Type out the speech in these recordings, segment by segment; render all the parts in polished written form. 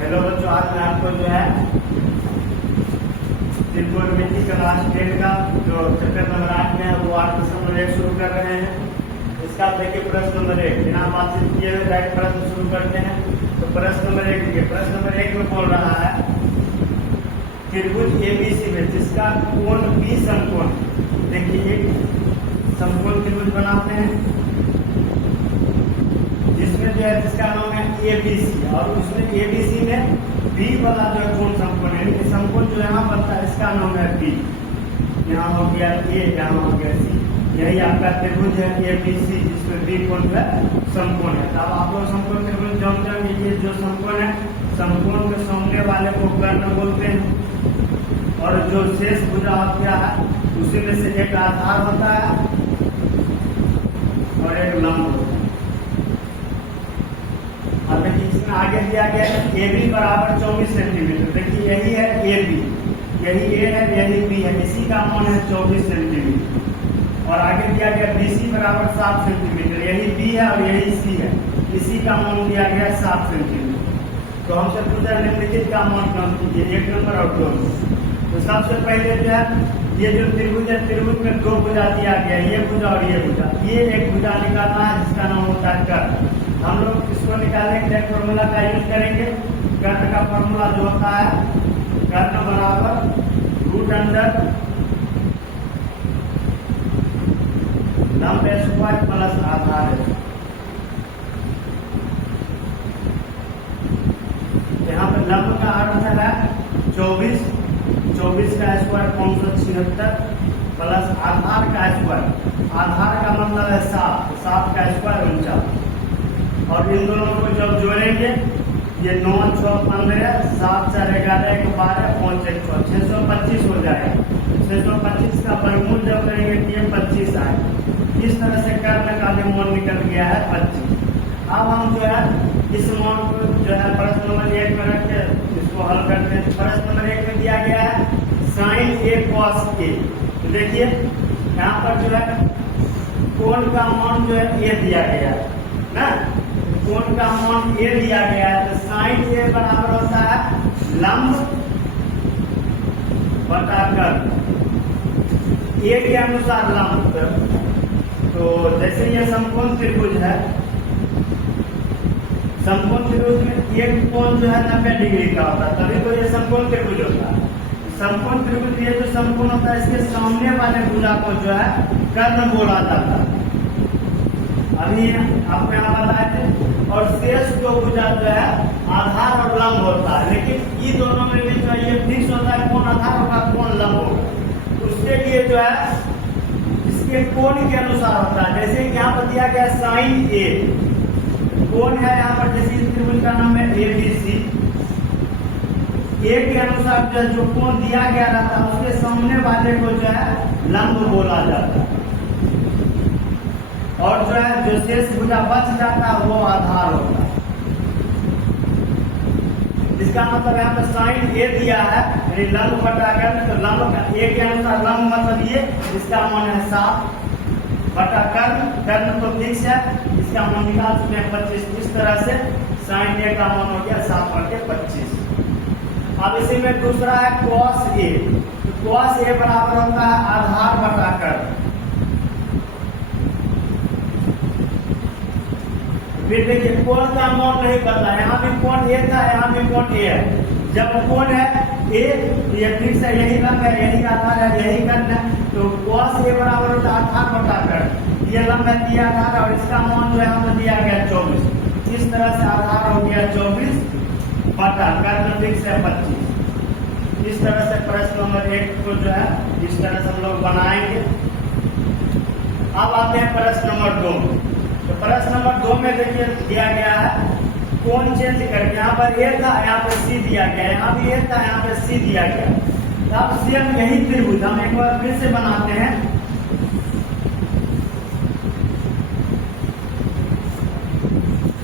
Hello बच्चों, आज मैं आपको जो है त्रिकोणमिति क्लास 10 का जो चैप्टर नंबर 8 में है वो 8.1 शुरू कर रहे हैं। इसका देखिए प्रश्न नंबर 1 बिना बातचीत किए हुए डायरेक्ट प्रश्न शुरू करते हैं। तो प्रश्न नंबर 1 देखिए, प्रश्न नंबर 1 में बोल रहा है त्रिभुज एबीसी में जिसका कोण बी समकोण, देखिए एक समकोण त्रिभुज बनाते हैं जिसमें जो है जिसका नाम है एबीसी, और उसमें एबीसी में बी वाला जो है कोण समकोण है, यानी समकोण जो यहाँ बनता है इसका नाम है बी। यहाँ हो गया ए, यहाँ हो गया सी, यही आपका त्रिभुज है एबीसी जिसमें बी कोण जो है समकोण है। तो आप लोग समकोण त्रिभुज जान जाएंगे, ये जो समकोण है समकोण के सामने वाले को कर्ण बोलते हैं, और जो शेष भुजा क्या है उसी में से एक आधार होता है और एक लंब होता है। अब देखिए इसमें आगे दिया गया है ए बी बराबर 24 सेंटीमीटर। देखिए यही है ए बी, यही ए है, यही बी है, इसी का मान है 24 सेंटीमीटर। और आगे दिया गया बी सी बराबर 7 सेंटीमीटर, यही बी है और यही सी है, इसी का मान दिया गया 7 सेंटीमीटर। तो हमसे पूछा निम्नलिखित का मान कम कीजिए, 1 नंबर और 2 नंबर। तो सबसे पहले जो है ये जो त्रिभुज है, त्रिभुज में दो भुजा दिया गया, ये भुजा और ये भुजा, ये एक भुजा निकालना है जिसका नाम होता है कर्ण। हम लोग इसको निकालने के लिए फॉर्मूला का यूज करेंगे। कर्ण का फॉर्मूला जो होता है कर्ण बराबर रूट अंडर लंब स्क्वायर प्लस आधार है। यहाँ पे लंब का अर्थ है 24, 24 का स्क्वायर 576 प्लस आधार का स्क्वायर, आधार का मतलब है 7, 7 का स्क्वायर 49। और इन दोनों को जब जोड़ेंगे ये 9 6 15 7 4 11 1 12 5 1 6 625 हो जाएगा। 625 का वर्गमूल जब करेंगे तो ये 25 आएगा। इस तरह से कर्ण का भी मान निकल गया है 25। अब हम जो है इस मान को जो है प्रश्न नंबर 1 में रख के इसको हल करते हैं। प्रश्न नंबर 1 में दिया गया है sin a cos a। तो देखिए यहाँ पर जो है कोण का मान जो है a दिया गया है ना, कोण का मान a दिया गया है। तो sin a बराबर होता है लंब बटा कर्ण, a के अनुसार लंब। तो जैसे ये समकोण त्रिभुज है, समकोण त्रिभुज में एक कोण जो है 90 डिग्री का होता है, तभी तो ये समकोण त्रिभुज होता है। समकोण त्रिभुज ये जो समकोण होता है इसके सामने वाले भुजा को जो है कर्ण बोला जाता है, अभी आपको यहाँ बताए थे। और शेष दो भुजा जो है आधार और लंब होता है, लेकिन ये दोनों में भी जो ये फिक्स होता है कौन आधार होगा कौन लंब होगा। उसके लिए जो है इसके कोण के अनुसार होता है। जैसे यहाँ पर दिया गया साइन ए, कोण है यहाँ पर, जैसे इस त्रिभुज का नाम है एबीसी, ए के अनुसार जो कोण दिया गया रहता है उसके सामने वाले को जो है लंब बोला जाता है, और जो है जो शेष भुजा बच जाता है वो आधार होता है। इसका मतलब यहाँ पर साइन ए दिया है यानी लंब बटा कर्ण, तो लंब का ए के अनुसार लंब मतलब ये, इसका मान है 7 बटा कर्ण, कर्ण तो फिक्स है, इसका मान निकाल चुके हैं 25। इस तरह से साइन ए का मान हो गया 7/25। अब इसी में दूसरा है cos a। तो cos a बराबर होता है आधार बटा कर्ण। फिर देखिए कोण का मान नहीं बदला, यहाँ भी कोण ए था, यहाँ भी कोण ए है। जब कोण है ए ये फिक्स है, यही लंब है, यही आधार है, यही कर्ण है, तो cos a बराबर होता है आधार बटा कर्ण। ये लंब है दिया आधार और इसका मान जो है हमें दिया गया 24। इस तरह से आधार हो गया 24 बटा कर्ण फिक्स है 25। इस तरह से प्रश्न नंबर 1 को जो है इस तरह से हम लोग बनाएंगे। अब आते हैं प्रश्न नंबर 2। तो प्रश्न नंबर 2 में देखिए दिया गया है कोण चेंज करके, यहाँ पर ए था, यहाँ पर सी दिया गया, यहाँ भी ए था, यहाँ पर सी दिया गया। तो अब सेम यही त्रिभुज हम एक बार फिर से बनाते हैं।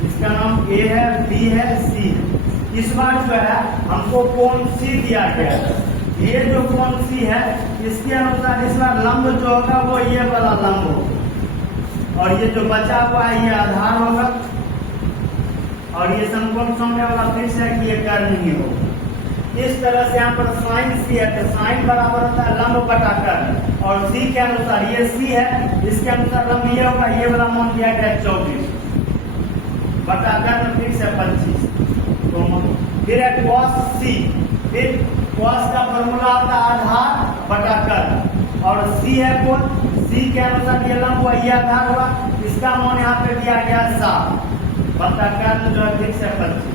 इसका नाम ए है, बी है, सी है। इस बार जो है हमको कोण सी दिया गया है, ये जो कोण सी है इसके अनुसार इस बार लंब जो होगा वो ये वाला लंब होगा, और ये जो बचा हुआ है ये आधार होगा। और ये समकोण सामने वाला फिक्स है कि ये कर्ण ही होगा। इस तरह से यहाँ पर साइन सी है तो साइन बराबर होता है लंब बटा कर्ण, और सी के अनुसार ये सी है, इसके अनुसार लंब ये होगा, ये वाला मान दिया गया 24 बटा कर्ण फिक्स है 25। तो फिर है cos सी, फिर cos का फॉर्मूला आता है आधार बटा कर्ण, और सी है कौन, सी के अनुसार ये लंब हुआ, ये आधार हुआ, इसका मान यहाँ पे दिया गया 7 बटा कर्ण जो है फिक्स है 25।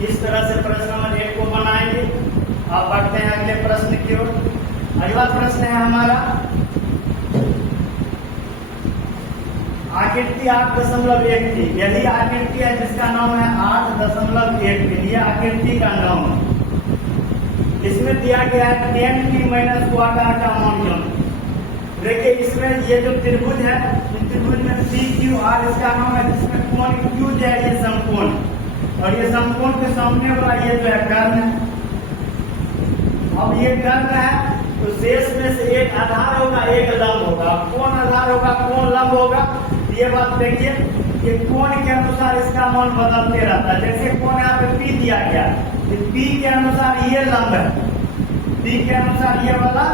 इस तरह से प्रश्न नंबर 1 को बनाएंगे। अब बढ़ते हैं अगले प्रश्न की ओर। अगला प्रश्न है हमारा आकृति 8.1 की। यदि आकृति है जिसका नाम है 8.1 के लिए आकृति का नाम है। इसमें दिया गया है 10t माइनस क्वार्टर का मान ज्ञात। देखिए इसमें ये जो त्रिभुज है, त्रिभुज में PQR इसका नाम है, जिसमें कोण Q जो है ये समकोण, और ये समकोण के सामने वाला ये जो है कर्ण है। अब ये कर्ण है तो शेष में से एक आधार होगा, एक लंब होगा। कौन आधार होगा, कौन लंब होगा, ये बात देखिए। ये कोण के अनुसार इसका मान बदलते रहता है। जैसे कोण यहाँ पे P दिया गया, तो P के अनुसार ये लंब है, P के अनुसार ये वाला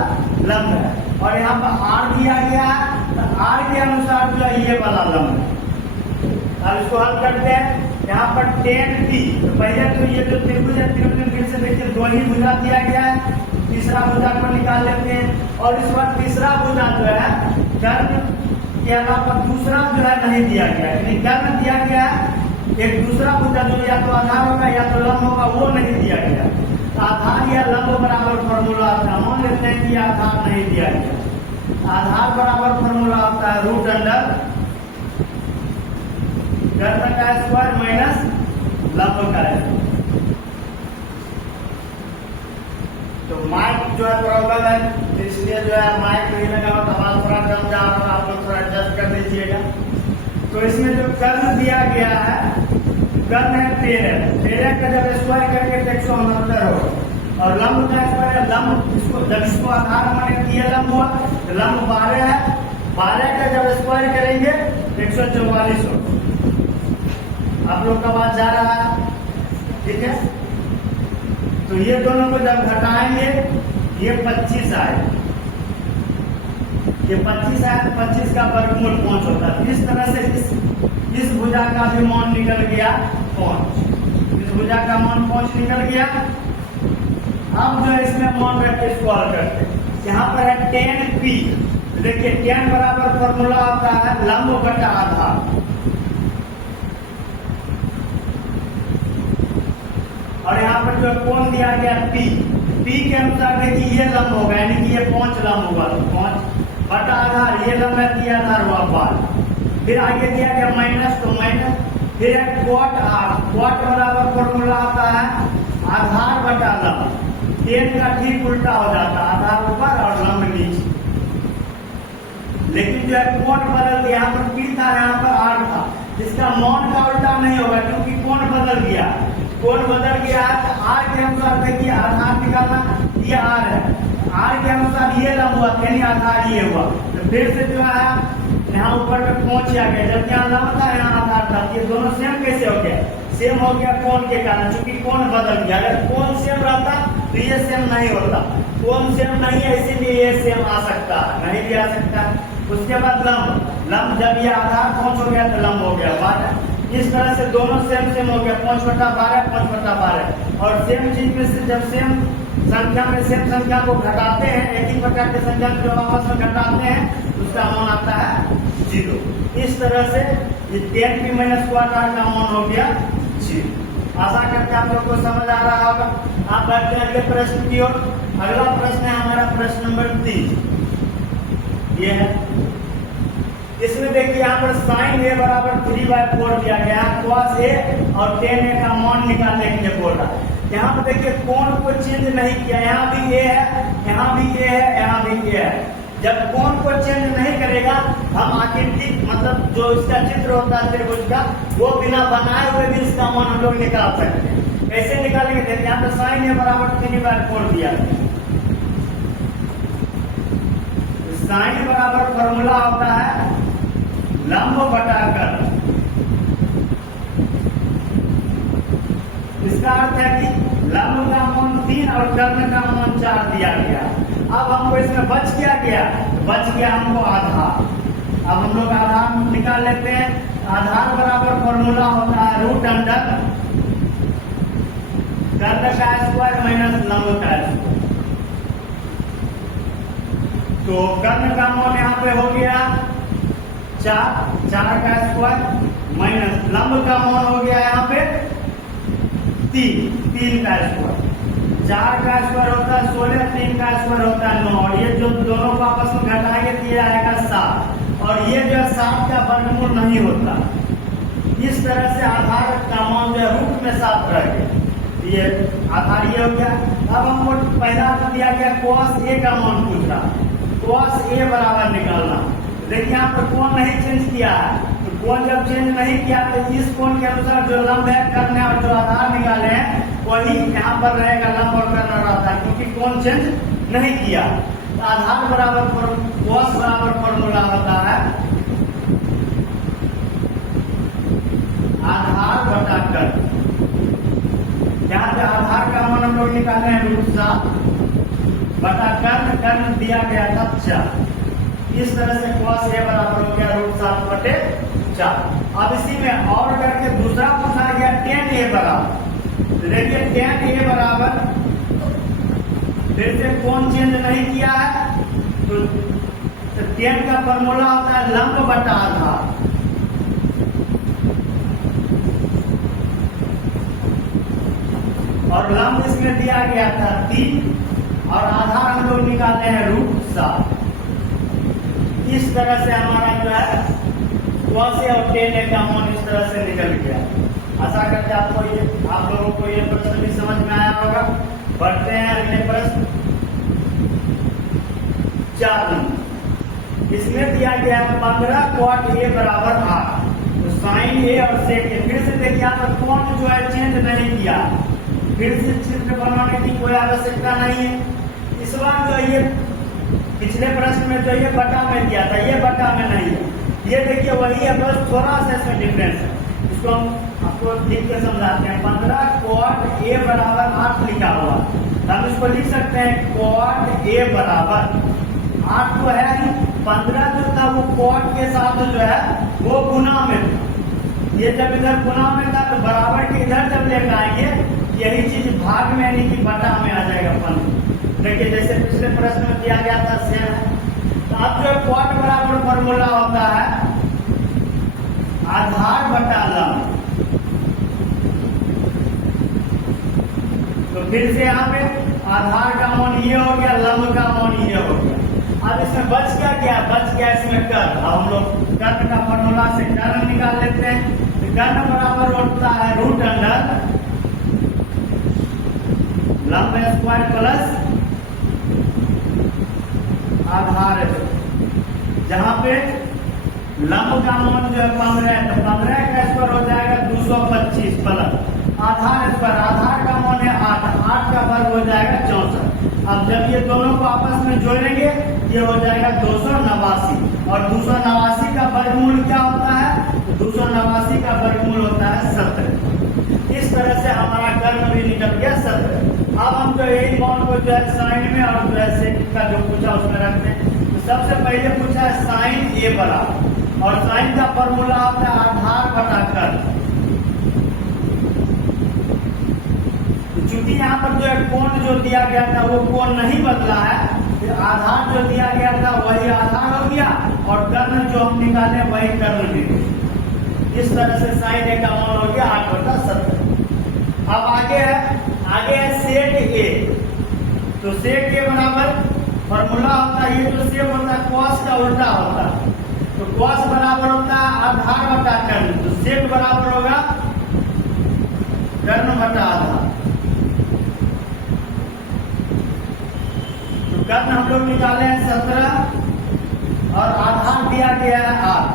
लंब है, और यहाँ पर R दिया गया है तो R के अनुसार जो है ये वाला लंब है। अब इसको हल करते हैं। यहाँ पर 10t, तो पहले तो ये जो त्रिभुज है, त्रिभुज में फिर से देखिए 2 ही भुजा दिया गया है, तीसरा भुजा को निकाल लेते हैं, और इस बार तीसरा भुजा जो है कर्ण के अलावा दूसरा जो है नहीं दिया गया है, यानी कर्ण दिया गया है, एक दूसरा भुजा जो या तो आधार होगा या तो लंब होगा वो नहीं दिया गया। आधार या लंब बराबर फॉर्मूला आता है, मान लेते हैं कि आधार नहीं दिया गया। आधार बराबर फॉर्मूला आता है रूट अंडर कर्ण का स्क्वायर माइनस लंब का स्क्वायर। तो माइक जो है प्रॉब्लम है, तो इसलिए जो है माइक नहीं लगा हुआ, आवाज थोड़ा कम जा रहा है, आप लोग थोड़ा एडजस्ट कर दीजिएगा। तो इसमें जो कर्ण दिया गया है, कर्ण है 13 का जब स्क्वायर करके 169 होगा, और लंब का स्क्वायर, लंब इसको जब इसको आधार माने ये लंब हुआ, तो लंब 12 है, 12 का जब स्क्वायर करेंगे 144 होगा। आप लोग का बात जा रहा है, ठीक है। तो ये दोनों को जब घटाएंगे ये 25 आए, ये 25 आए तो 25 का वर्गमूल 5 होता है। इस तरह से इस भुजा का भी मान निकल गया 5, इस भुजा का मान 5 निकल गया। अब जो है इसमें मान रख के इसको हल करते हैं। यहाँ पर है 10p, देखिए 10 बराबर फॉर्मूला आता है लंब बटा आधार, और यहाँ पर जो कोण दिया गया P के अनुसार देखिए ये लंब होगा, यानी कि ये 5 लंब होगा, तो 5 बटा आधार, ये लंब है दिया आधार हुआ 5। फिर आगे दिया गया माइनस, तो माइनस, फिर है क्वाट R, क्वाट बराबर फॉर्मूला आता है आधार बटा लंब। 10 का ठीक उल्टा हो जाता है, आधार ऊपर और लंब नीचे। लेकिन जो है कोण बदल गया, यहाँ पर P था, यहाँ पर R था, इसका मान का उल्टा नहीं होगा क्योंकि कोण बदल गया, कोण बदल गया है। तो R के अनुसार देखिए आधार निकालना, ये R है, R के अनुसार ये लंब हुआ, यानी आधार ये हुआ। तो फिर से जो है यहाँ ऊपर में पहुंच गया, जब यहाँ लंब था यहाँ आधार था, ये दोनों सेम कैसे हो गया, सेम हो गया कोण के कारण, क्योंकि कोण बदल गया। अगर कोण सेम रहता तो ये सेम नहीं होता, कोण सेम नहीं है इसीलिए ये सेम आ सकता है, नहीं भी आ सकता। उसके बाद लंब, लंब जब ये आधार 5 हो गया तो लंब हो गया 12। इस तरह से दोनों सेम हो गया, 5/12 5/12। और सेम चीज में से जब सेम संख्या में सेम संख्या को घटाते हैं, एक ही प्रकार के संख्या को जब आपस में घटाते हैं उसका मान आता है 0। इस तरह से ये 10p माइनस क्वार्टर का मान हो गया 0। आशा करते हैं आप लोग को समझ आ रहा होगा। आप बढ़ते हैं अगले प्रश्न की ओर। अगला प्रश्न है हमारा प्रश्न नंबर 3। ये है, इसमें देखिए यहाँ पर साइन a बराबर 3/4 दिया गया है, cos a और tan a का मान निकालने के लिए बोल रहा है। यहाँ पर देखिए कोण को चेंज नहीं किया, यहाँ भी a है, यहाँ भी a है, यहाँ भी a है। जब कोण को चेंज नहीं करेगा, हम आकृति मतलब जो इसका चित्र होता है त्रिभुज का, वो बिना बनाए हुए भी इसका मान हम लोग निकाल सकते हैं। कैसे निकालेंगे, देखिए यहाँ पर साइन a बराबर 3/4 दिया गया। साइन बराबर फॉर्मूला होता है लंब बटा कर्ण। इसका अर्थ है कि लंब का मान 3 और कर्ण का मान 4 दिया गया। अब हमको इसमें बच क्या गया? बच गया हमको आधार। अब हम लोग आधार निकाल लेते हैं। आधार बराबर फॉर्मूला होता है रूट अंडर कर्ण का स्क्वायर माइनस लंब का स्क्वायर। तो कर्ण का मान यहाँ पे हो गया 4 का स्क्वायर माइनस लंब का मान हो गया यहाँ पे 3 का स्क्वायर। 4 का स्क्वायर होता है 16, 3 का स्क्वायर होता है 9, और ये जो दोनों को आपस में घटाएंगे तो ये आएगा 7, और ये जो 7 का वर्गमूल नहीं होता। इस तरह से आधार का मान जो रूट में 7 रह गया। ये आधार ये हो गया। अब हमको पहला तो दिया गया cos A का मान पूछ रहा, cos A बराबर निकालना। देखिए यहाँ पर कोण नहीं चेंज किया है, तो कोण जब चेंज नहीं किया तो इस कोण के अनुसार जो लंब है कर्ण और जो आधार निकाले हैं वही यहाँ पर रहेगा, लंब और कर्ण रहता है, क्योंकि कोण चेंज नहीं किया। तो आधार बराबर cos बराबर फॉर्मूला होता है आधार बटा कर्ण। यहाँ पे आधार का मान हम लोग निकाले हैं √7 बटा कर्ण, कर्ण दिया गया था 4। इस तरह से cos A बराबर हो गया √7 बटे 4। अब इसी में और करके दूसरा पूछा गया tan A बराबर। तो देखिए tan A बराबर फिर से कोण चेंज नहीं किया है, तो tan का फॉर्मूला होता है लंब बटा आधार। और लंब इसमें दिया गया था 3 और आधार हम लोग निकाले हैं √7। इस तरह से हमारा जो है cos A और tan A का मान इस तरह से निकल गया। आशा करते हैं आप लोगों को ये प्रश्न भी समझ में आया होगा। बढ़ते हैं अगले प्रश्न 4 नंबर। इसमें दिया गया 15 cot A बराबर 8। तो sin A और sec A, फिर से देखिए यहाँ पर कोण जो है चेंज नहीं किया, फिर से चित्र बनाने की कोई आवश्यकता नहीं है। इस बार जो ये पिछले प्रश्न में जो ये बटा में दिया था, ये बटा में नहीं है। ये देखिए वही है, बस थोड़ा सा इसमें डिफरेंस है। इसको हम आपको लिख के समझाते हैं। 15 cot A बराबर 8 लिखा हुआ, हम इसको लिख सकते हैं cot A बराबर 8 तो है ही, 15 जो था वो cot के साथ जो है वो गुना में था। ये जब इधर गुना में था तो बराबर के इधर जब लेकर आएंगे यही चीज भाग में यानी कि बटा में आ जाएगा 15। देखिए जैसे पिछले प्रश्न में दिया गया था सेम है। तो अब जो cot बराबर फॉर्मूला होता है आधार बटा लंब। तो फिर से यहाँ पे आधार का मान ये हो गया, लंब का मान ये हो गया। अब इसमें बच क्या गया? बच गया इसमें कर्ण। अब हम लोग कर्ण का फॉर्मूला से कर्ण निकाल लेते हैं। तो कर्ण बराबर होता है रूट अंडर लंब स्क्वायर प्लस आधार, जहां पे लंब का मान जो है 15 है, तो 15 का स्क्वायर हो जाएगा 225 प्लस आधार स्क्वायर। आधार का मान है 8 का वर्ग हो जाएगा 64। अब जब ये दोनों को आपस में जोड़ेंगे ये हो जाएगा 289, और 289 का वर्गमूल क्या होता है? 289 का वर्गमूल होता है 17। इस तरह से हमारा कर्ण भी निकल गया 17। अब हम जो यही मान को जो है साइन में और जो है सेक का जो पूछा उसमें रखते हैं। तो सबसे पहले पूछा है साइन A बराबर, और साइन का फॉर्मूला होता है आधार बटा कर्ण। चूंकि यहाँ पर जो है कोण जो दिया गया था वो कोण नहीं बदला है, फिर आधार जो दिया गया था वही आधार हो गया, और कर्ण जो हम निकाले वही कर्ण भी। इस तरह से साइन A का मान हो गया 8/17। अब आगे है सेक A। तो सेक A बराबर फॉर्मूला होता है, ये जो सेक होता है cos का उल्टा होता है। तो cos बराबर होता है आधार बटा कर्ण। तो सेक बराबर होगा कर्ण बटा आधार। तो कर्ण हम लोग निकाले हैं 17 और आधार दिया गया है 8।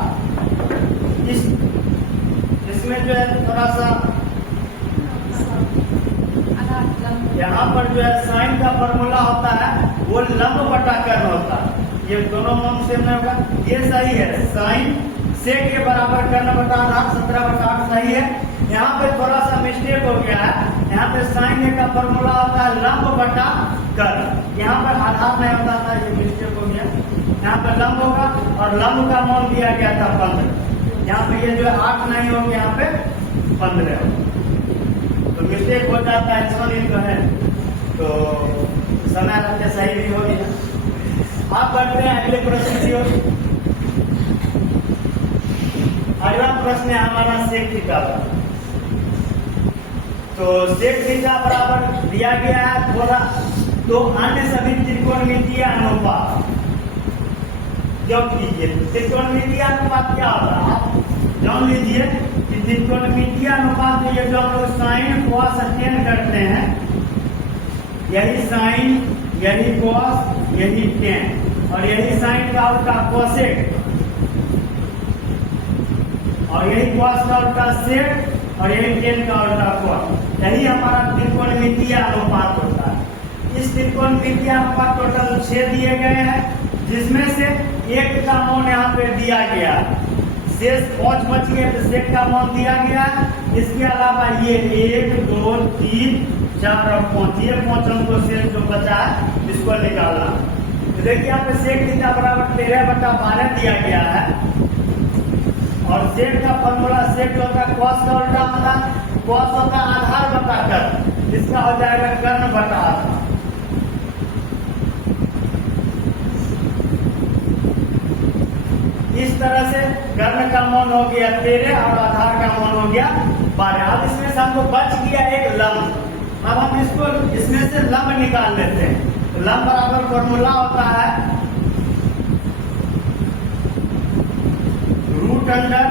इसमें जो है थोड़ा सा यहाँ पर जो है साइन का फॉर्मूला होता है वो लंब बटा कर्ण होता है। ये दोनों मान सेम नहीं होगा, ये सही है। साइन सेक के बराबर कर्ण बटा आधार 17/8 सही है। यहाँ पे थोड़ा सा मिस्टेक मिस्टेक हो गया है। यहाँ पे साइन ए का फॉर्मूला होता है लंब बटा कर्ण, यहाँ पर आधार नहीं होता था, ये मिस्टेक हो गया। यहाँ पे लंब होगा और लंब का मान दिया गया था 15, यहाँ पे ये जो 8 नहीं होगा, यहाँ पे 15 होगा, तो मिस्टेक हो जाता है। सॉरी तो है, तो समय रहते सही भी हो गया। आप बढ़ते हैं अगले प्रश्न की ओर। अगला प्रश्न है हमारा सेक थीटा का। तो सेक थीटा बराबर दिया गया है थोड़ा, तो अन्य सभी त्रिकोणमितीय अनुपात जब कीजिए। त्रिकोणमितीय अनुपात क्या होता है आप जान लीजिए कि त्रिकोणमितीय अनुपात में ये जो हम लोग साइन कॉस टेन करते हैं, यही साइन, यही कॉस, यही टेन, और यही साइन का उल्टा कोसेक, और यही कॉस का उल्टा सेक, और यही टेन का उल्टा कॉस, यही हमारा त्रिकोणमितीय अनुपात होता है। इस त्रिकोणमितीय अनुपात टोटल 6 दिए गए हैं, जिसमें से एक का मान यहाँ पे दिया गया, शेष 5 बच गए, तो सेक का मान दिया गया। इसके अलावा ये 1, 2, 3, 4 और 5, ये 5 हमको शेष जो बचा है इसको निकालना। तो देखिए यहाँ पे सेक थीटा बराबर 13/12 दिया गया है, और सेक का फॉर्मूला सेक होता है कॉस का उल्टा होता है, कॉस होता है आधार बटा कर्ण, इसका हो जाएगा कर्ण बटा आधार। इस तरह से कर्ण का मान हो गया 13 और आधार का मान हो गया 12। अब इसमें से हमको बच गया एक लंब। अब हम इसको इसमें से लंब निकाल लेते हैं। लंब बराबर फॉर्मूला होता है रूट अंडर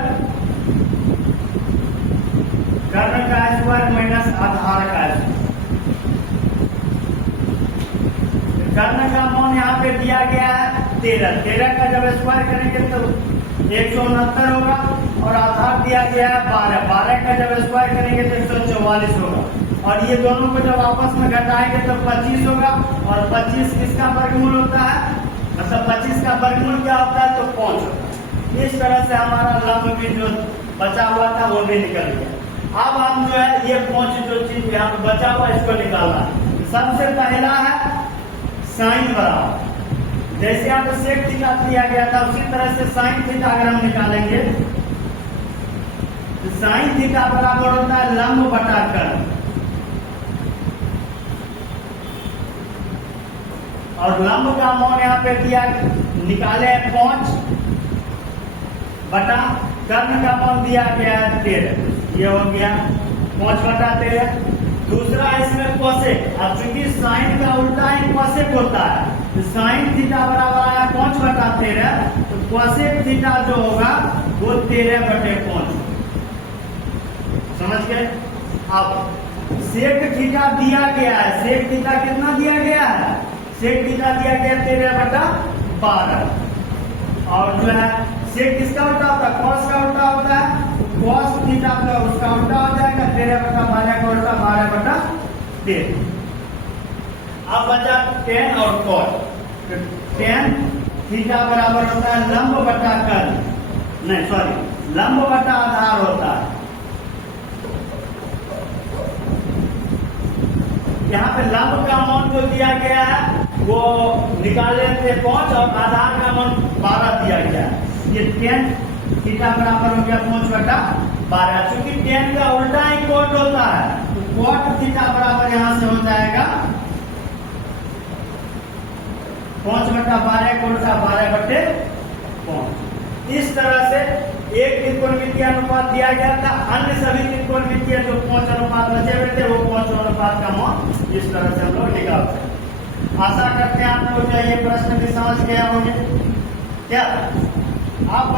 कर्ण का स्क्वायर माइनस आधार का स्क्वायर। कर्ण का मान यहाँ पे दिया गया है 13 का जब स्क्वायर करेंगे तो 169 होगा, और आधार दिया गया है 12 का जब स्क्वायर करेंगे तो 144 होगा, और ये दोनों को जब आपस में घटाएंगे तो 25 होगा, और 25 किसका वर्गमूल होता है, मतलब 25 का वर्गमूल क्या होता है, तो 5 होता है। इस तरह से हमारा लंब भी जो बचा हुआ था वो भी निकल गया। अब हम जो है ये 5 जो चीज यहाँ पे बचा हुआ इसको निकालना है। सबसे पहला है साइन बराबर, जैसे यहाँ पे सेक थीटा दिया गया था उसी तरह से साइन थीटा अगर हम निकालेंगे तो साइन थीटा बराबर होता है लंब बटा कर्ण, और लंब का मान यहाँ पे दिया निकाले 5 बटा कर्ण का मान दिया गया है 13, ये हो गया 5 बटा 13। दूसरा इसमें कोसेक, अब चूंकि साइन का उल्टा ही कोसेक होता है, तो साइन थीटा बराबर आया 5 बटा 13, तो कोसेक थीटा जो होगा वो 13/5। समझ गए? अब सेक थीटा दिया गया है, सेक थीटा कितना दिया गया है, सेक थीटा दिया गया 13/12, और जो है सेक किसका उल्टा होता है, कॉस का उल्टा होता है, कॉस थीटा का उसका उल्टा हो जाएगा 13/12 का उल्टा 12/13। अब बचा tan और cos, तो tan थीटा बराबर होता है लंब बटा कर्ण, नहीं सॉरी लंब बटा आधार होता है। यहाँ पे लंब का मान जो दिया गया है वो निकाले थे 5, और आधार का मान 12 दिया गया है। ये tan थीटा बराबर हो गया 5/12, चूंकि tan का उल्टा ही cot होता है, तो cot थीटा बराबर यहाँ से हो जाएगा 5/12 का उल्टा 12/5। इस तरह से एक त्रिकोणमितीय अनुपात दिया गया था, अन्य सभी त्रिकोणमितीय जो 5 अनुपात बचे हुए थे वो 5 अनुपात का मान इस तरह से हम लोग निकालते हैं। आशा करते हैं आप लोग ये प्रश्न भी समझ गए होंगे। क्या आप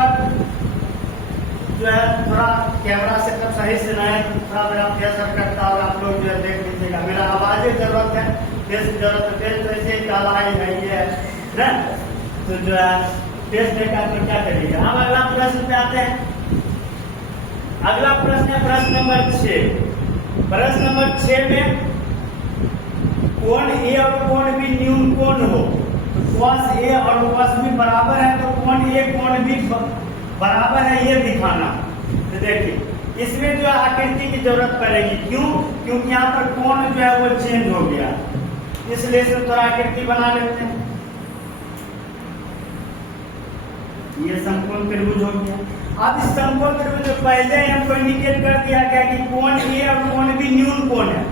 जो है थोड़ा कैमरा सेटअप सही से नहीं, थोड़ा मेरा फेस करता और आप लोग जो है देख लीजिएगा, मेरा आवाज की जरूरत है, फेस की जरूरत है, फेस तो ऐसे ही काला ही है ना, तो जो है फेस देखा तो क्या करिएगा। हम अगला प्रश्न पे आते हैं। अगला प्रश्न है प्रश्न नंबर 6। प्रश्न नंबर 6 में कोण ए और कोण बी न्यून कोण हो, cos ए और cos बी बराबर है, तो कोण ए कोण बी बराबर है ये दिखाना। तो देखिए इसमें जो है आकृति की जरूरत पड़ेगी। क्यों? क्योंकि यहाँ पर कोण जो है वो चेंज हो गया, इसलिए से थोड़ा आकृति बना लेते हैं। ये समकोण त्रिभुज हो गया। अब इस समकोण त्रिभुज जो पहले हमको इंडिकेट कर दिया गया कि कोण ए और कोण बी न्यून कोण है।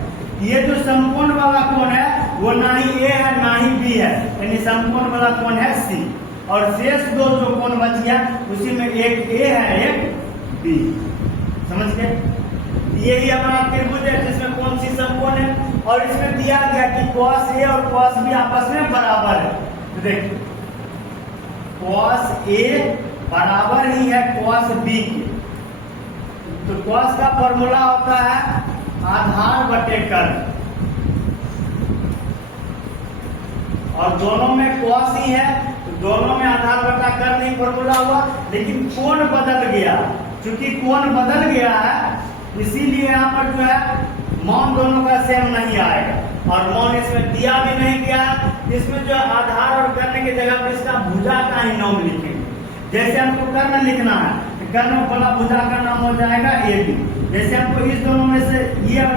ये जो समकोण वाला कोण है वो ना ही ए है ना ही बी है, यानी समकोण वाला कोण है सी, और शेष दो जो कोण बच गया उसी में एक ए है एक बी। समझ गए? यही हमारा त्रिभुज है जिसमें कौन सी समकोण है, और इसमें दिया गया कि cos ए और cos बी आपस में बराबर है। तो देखिए cos ए बराबर ही है cos बी के। तो cos का फॉर्मूला होता है आधार बटे कर्ण, और दोनों में cos ही है तो दोनों में आधार बटा कर्ण ही फॉर्मूला हुआ। लेकिन कोण बदल गया, चूंकि कोण बदल गया है इसीलिए यहाँ पर जो है मान दोनों का सेम नहीं आएगा, और मान इसमें दिया भी नहीं गया। इसमें जो आधार और कर्ण की जगह पर इसका भुजा का ही नाम लिखेंगे। जैसे हमको कर्ण लिखना है तो कर्ण वाला भुजा का नाम हो जाएगा ए बी। जैसे हमको इस दोनों में से ये और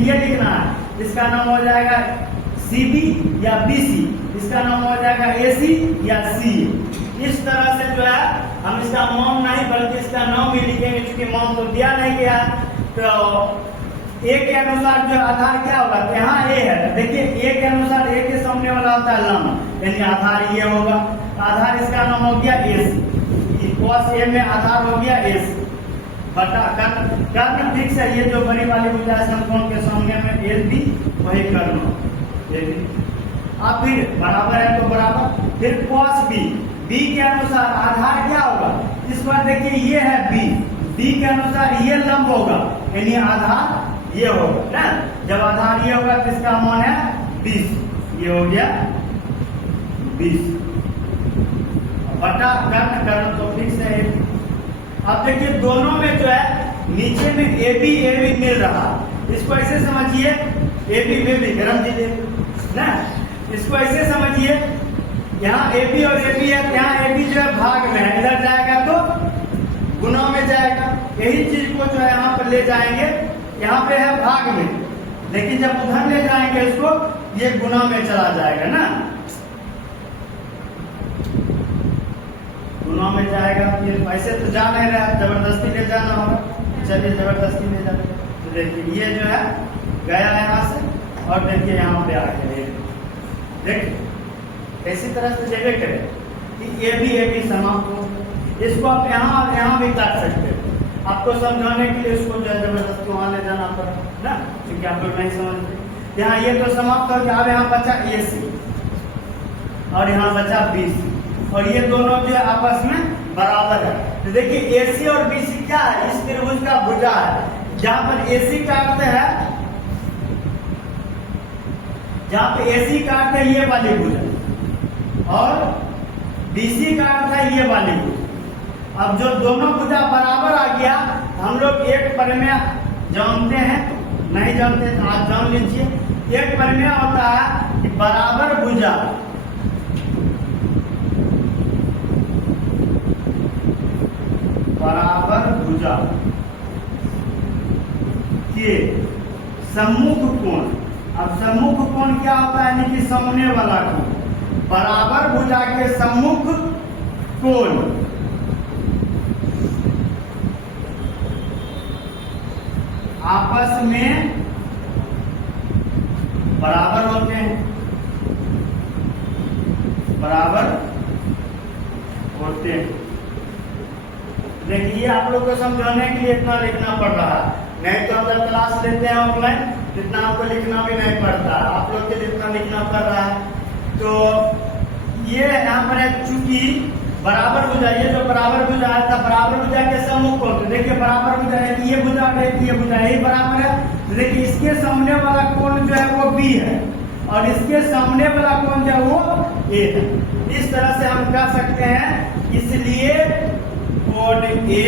ये लिखना है, इसका नाम हो जाएगा सी बी या बी सी, इसका नाम हो जाएगा ए सी या सी। इस तरह से जो है हम इसका मान नहीं बल्कि इसका नाम भी लिखेंगे, क्योंकि मान तो दिया नहीं गया। तो ए के अनुसार जो आधार क्या होगा, तो यहाँ ए है, देखिए ए के अनुसार ए के सामने वाला होता है लंब, यानी आधार ये होगा। आधार इसका नाम हो गया ए सी, cos ए में आधार हो गया ए सी बटा कर्ण फिक्स है। ये जो बड़ी वाली भुजा है समकोण के सामने में ए बी, वही कर्ण ए बी। अब फिर बराबर है तो बराबर, फिर cos बी, बी के अनुसार आधार क्या होगा, इस बार देखिए ये है बी, बी के अनुसार ये लंब होगा, यानी आधार ये होगा ना। जब आधार ये होगा तो इसका मान है 20, ये हो गया 20 बटा कर्ण तो फिक्स है। अब देखिए दोनों में जो है नीचे में ए बी मिल रहा, इसको ऐसे समझिए ए बी में भी गरम दीजिए ना, इसको ऐसे समझिए यहाँ ए बी और ए बी है, यहाँ ए बी जो है भाग में है, इधर जाएगा तो गुना में जाएगा। यही चीज को जो है यहाँ पर ले जाएंगे, यहाँ पे है भाग में, लेकिन जब उधर ले जाएंगे इसको ये गुना में चला जाएगा ना, गुना में जाएगा। ये ऐसे तो जा नहीं रहा, जबरदस्ती ले जाना होगा, चलिए जबरदस्ती ले जाते। तो देखिए ये जो है गया यहाँ से, और देखिए यहाँ पे आ गया, देखिए इसी तरह से जगह करें कि ए बी समाप्त हो। इसको आप यहाँ और यहाँ भी काट सकते हो, आपको समझाने के लिए इसको जो है जबरदस्ती वहां ले जाना पड़ा ना, क्योंकि आप लोग नहीं समझते। यहाँ ये तो समाप्त हो गया, अब यहाँ बचा ए सी और यहाँ बचा बी सी, और ये दोनों जो है आपस में बराबर है। तो देखिए ए सी और बी सी क्या है, इस त्रिभुज का भुजा है। जहां पर ए सी का अर्थ है, जहां पे ए सी का अर्थ है ये वाली भुजा, और बी सी का अर्थ है ये वाली भुजा। अब जो दोनों भुजा बराबर आ गया, हम लोग एक प्रमेय जानते हैं, नहीं जानते तो आज जान लीजिए। एक प्रमेय होता है कि बराबर भुजा के सम्मुख कोण। अब सम्मुख कोण क्या होता है, यानी कि सामने वाला कोण। बराबर भुजा के सम्मुख कोण आपस में बराबर होते हैं, बराबर होते हैं। देखिए आप लोग को समझाने के लिए इतना लिखना पड़ रहा है, नहीं तो हम जब क्लास लेते हैं ऑफलाइन इतना हमको लिखना भी नहीं पड़ता, आप लोग के लिए इतना लिखना पड़ रहा है। तो ये यहाँ पर है, चूंकि बराबर भुजा, ये जो बराबर भुजा था, बराबर भुजा के सम्मुख कोण, तो देखिए बराबर भुजा है, ये भुजा है, ये भुजा यही बराबर है। तो देखिए इसके सामने वाला कोण जो है वो बी है, और इसके सामने वाला कोण जो है वो ए है। इस तरह से हम कह सकते हैं, इसलिए कोण ए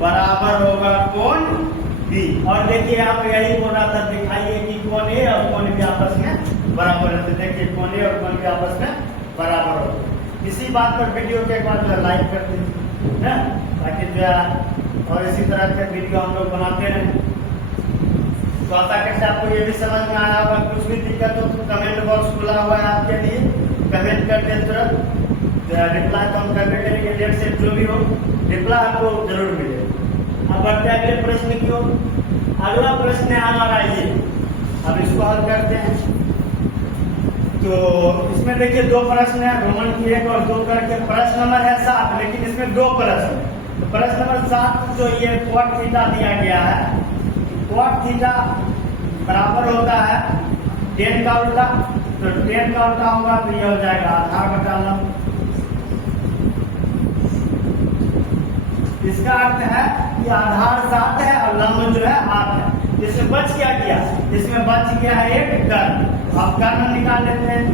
बराबर होगा कोण बी। और देखिए यहाँ पे यही बोल रहा था, दिखाइए कि कोण ए और कोण बी आपस में बराबर है। देखिए कोण ए और कोण बी आपस में बराबर हो। इसी बात पर वीडियो के एक बार लाइक कर दीजिए, ताकि जो है और इसी तरह के वीडियो हम लोग बनाते हैं। तो आशा करते आपको ये भी समझ में आया होगा। कुछ भी दिक्कत हो तो कमेंट बॉक्स खुला हुआ है आपके लिए, कमेंट करके तुरंत रिप्लाई तो हम करके करेंगे। डेट से जो भी हो रिप्लाई आपको जरूर मिलेगा। अब बढ़ते हैं अगले प्रश्न की ओर। अगला प्रश्न है हमारा ये, अब इसको हल करते हैं। तो इसमें देखिए दो प्रश्न है, रोमन की 1 और 2 करके। प्रश्न नंबर है 7, लेकिन इसमें दो प्रश्न है। तो प्रश्न नंबर 7 जो ये cot थीटा दिया गया है, cot थीटा बराबर होता है tan का उल्टा। तो tan का उल्टा होगा तो ये हो जाएगा आधार बटा लंब। इसका अर्थ है कि आधार 7 है और लंब जो है 8 है। इसमें बच क्या गया, इसमें बच गया है एक कर्ण। अब कर्ण निकाल लेते हैं।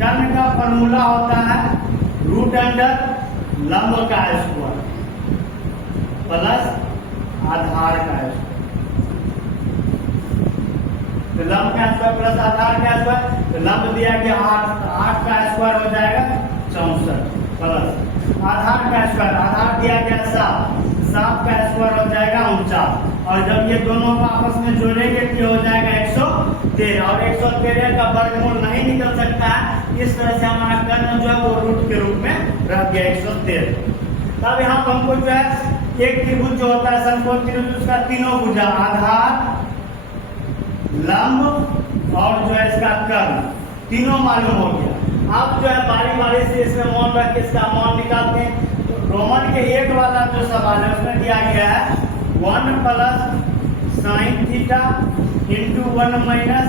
कर्ण का फॉर्मूला होता है रूट अंडर लंब का स्क्वायर प्लस आधार का स्क्वायर। तो लंब का स्क्वायर प्लस आधार का स्क्वायर, तो लंब दिया गया 8 का स्क्वायर हो जाएगा 64 प्लस आधार का स्क्वायर, आधार दिया गया 7 का स्क्वायर हो जाएगा 49। और जब ये दोनों को आपस में जोड़ेंगे तो हो जाएगा 113। और 113 का वर्गमूल नहीं निकल सकता है, इस तरह से हमारा कर्ण जो है वो रूट के रूप में रह गया 113। तब यहाँ पर हमको जो है एक त्रिभुज जो होता है समकोण त्रिभुज, उसका तीनों भुजा आधार लंब और जो है इसका कर्ण तीनों मालूम हो गया। अब जो है बारी बारी से इसमें मान रख के इसका मान निकालते हैं। तो रोमन के 1 वाला जो सवाल है उसमें दिया गया है 1 plus sine theta into 1 minus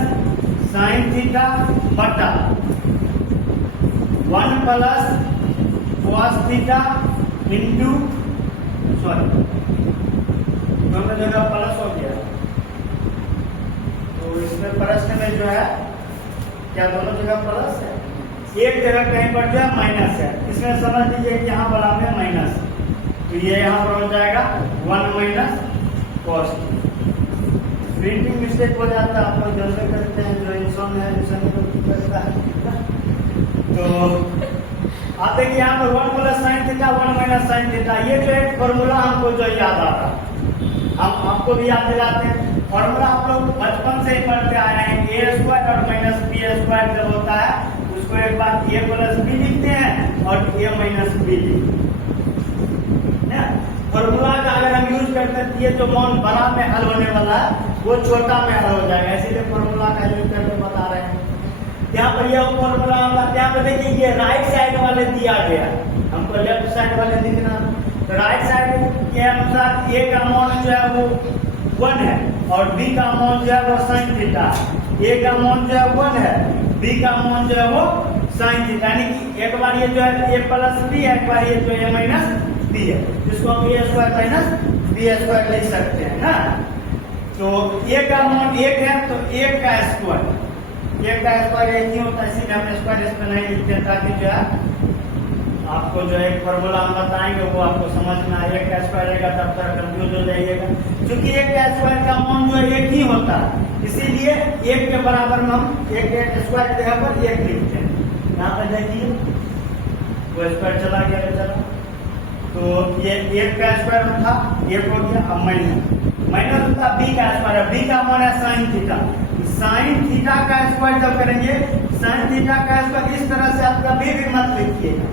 sine theta बटा 1 प्लस कॉस थीटा इंटू दोनों जगह प्लस हो गया। तो इसमें प्रश्न में जो है क्या दोनों जगह प्लस है, एक जगह कहीं पर जो है माइनस है। इसमें समझ लीजिए कि यहाँ बड़ा में माइनस, तो ये यहाँ पर हो जाएगा 1 माइनस कॉस। प्रिंटिंग मिस्टेक हो जाता है, आप लोग जैसे करते हैं, जो इंसान है करता है। तो आप देखिए यहाँ पर 1 plus sine theta 1 minus sine theta, ये जो एक फॉर्मूला हमको जो याद आ रहा है, हम आपको भी याद दिलाते हैं। फॉर्मूला आप लोग बचपन से ही पढ़ते आ रहे हैं, ए स्क्वायर और माइनस बी स्क्वायर जब होता है उसको एक बार ए प्लस बी लिखते हैं और ए माइनस बी लिखते हैं। फॉर्मूला का अगर हम यूज करते हैं तो ये जो मान बड़ा में हल होने वाला है वो छोटा में हल हो जाएगा, इसीलिए फॉर्मूला का यूज करके बता रहे हैं। यहाँ पर यह फॉर्मूला यहाँ पे देखिए ये राइट साइड वाले दिया गया, हमको लेफ्ट साइड वाले दिखना। तो राइट साइड के अनुसार ए का मान जो है वो 1 है और बी का मान जो है वो साइन थीटा। ए का मान जो है 1 है, बी का मान जो है वो साइन थीटा, यानी कि एक बार ये जो है ए प्लस बी है, एक बार ये जो ए माइनस बी है, जिसको हम ए स्क्वायर माइनस बी स्क्वायर लिख सकते हैं ना। तो ए का मान 1 है तो 1 का स्क्वायर, 1 का स्क्वायर एक ही होता है, इसीलिए हम स्क्वायर इस पर नहीं लिखते ताकि जो है आपको जो एक फॉर्मूला हम बताएंगे वो आपको समझ में आए। 1 का स्क्वायर रहेगा तब तक कंफ्यूज हो जाइएगा, क्योंकि 1 का स्क्वायर का मान जो है एक ही होता है, इसीलिए 1 के बराबर में हम 1 स्क्वायर की जगह पर 1 लिखते हैं। यहाँ पर देखिए वो स्क्वायर चला गया, चला तो ये 1 का स्क्वायर था 1 हो गया। अब माइनस होता बी का स्क्वायर, बी का मान है साइन थीटा। साइन थीटा का स्क्वायर जब करेंगे, साइन थीटा का स्क्वायर इस तरह से आप कभी भी मत लिखिएगा,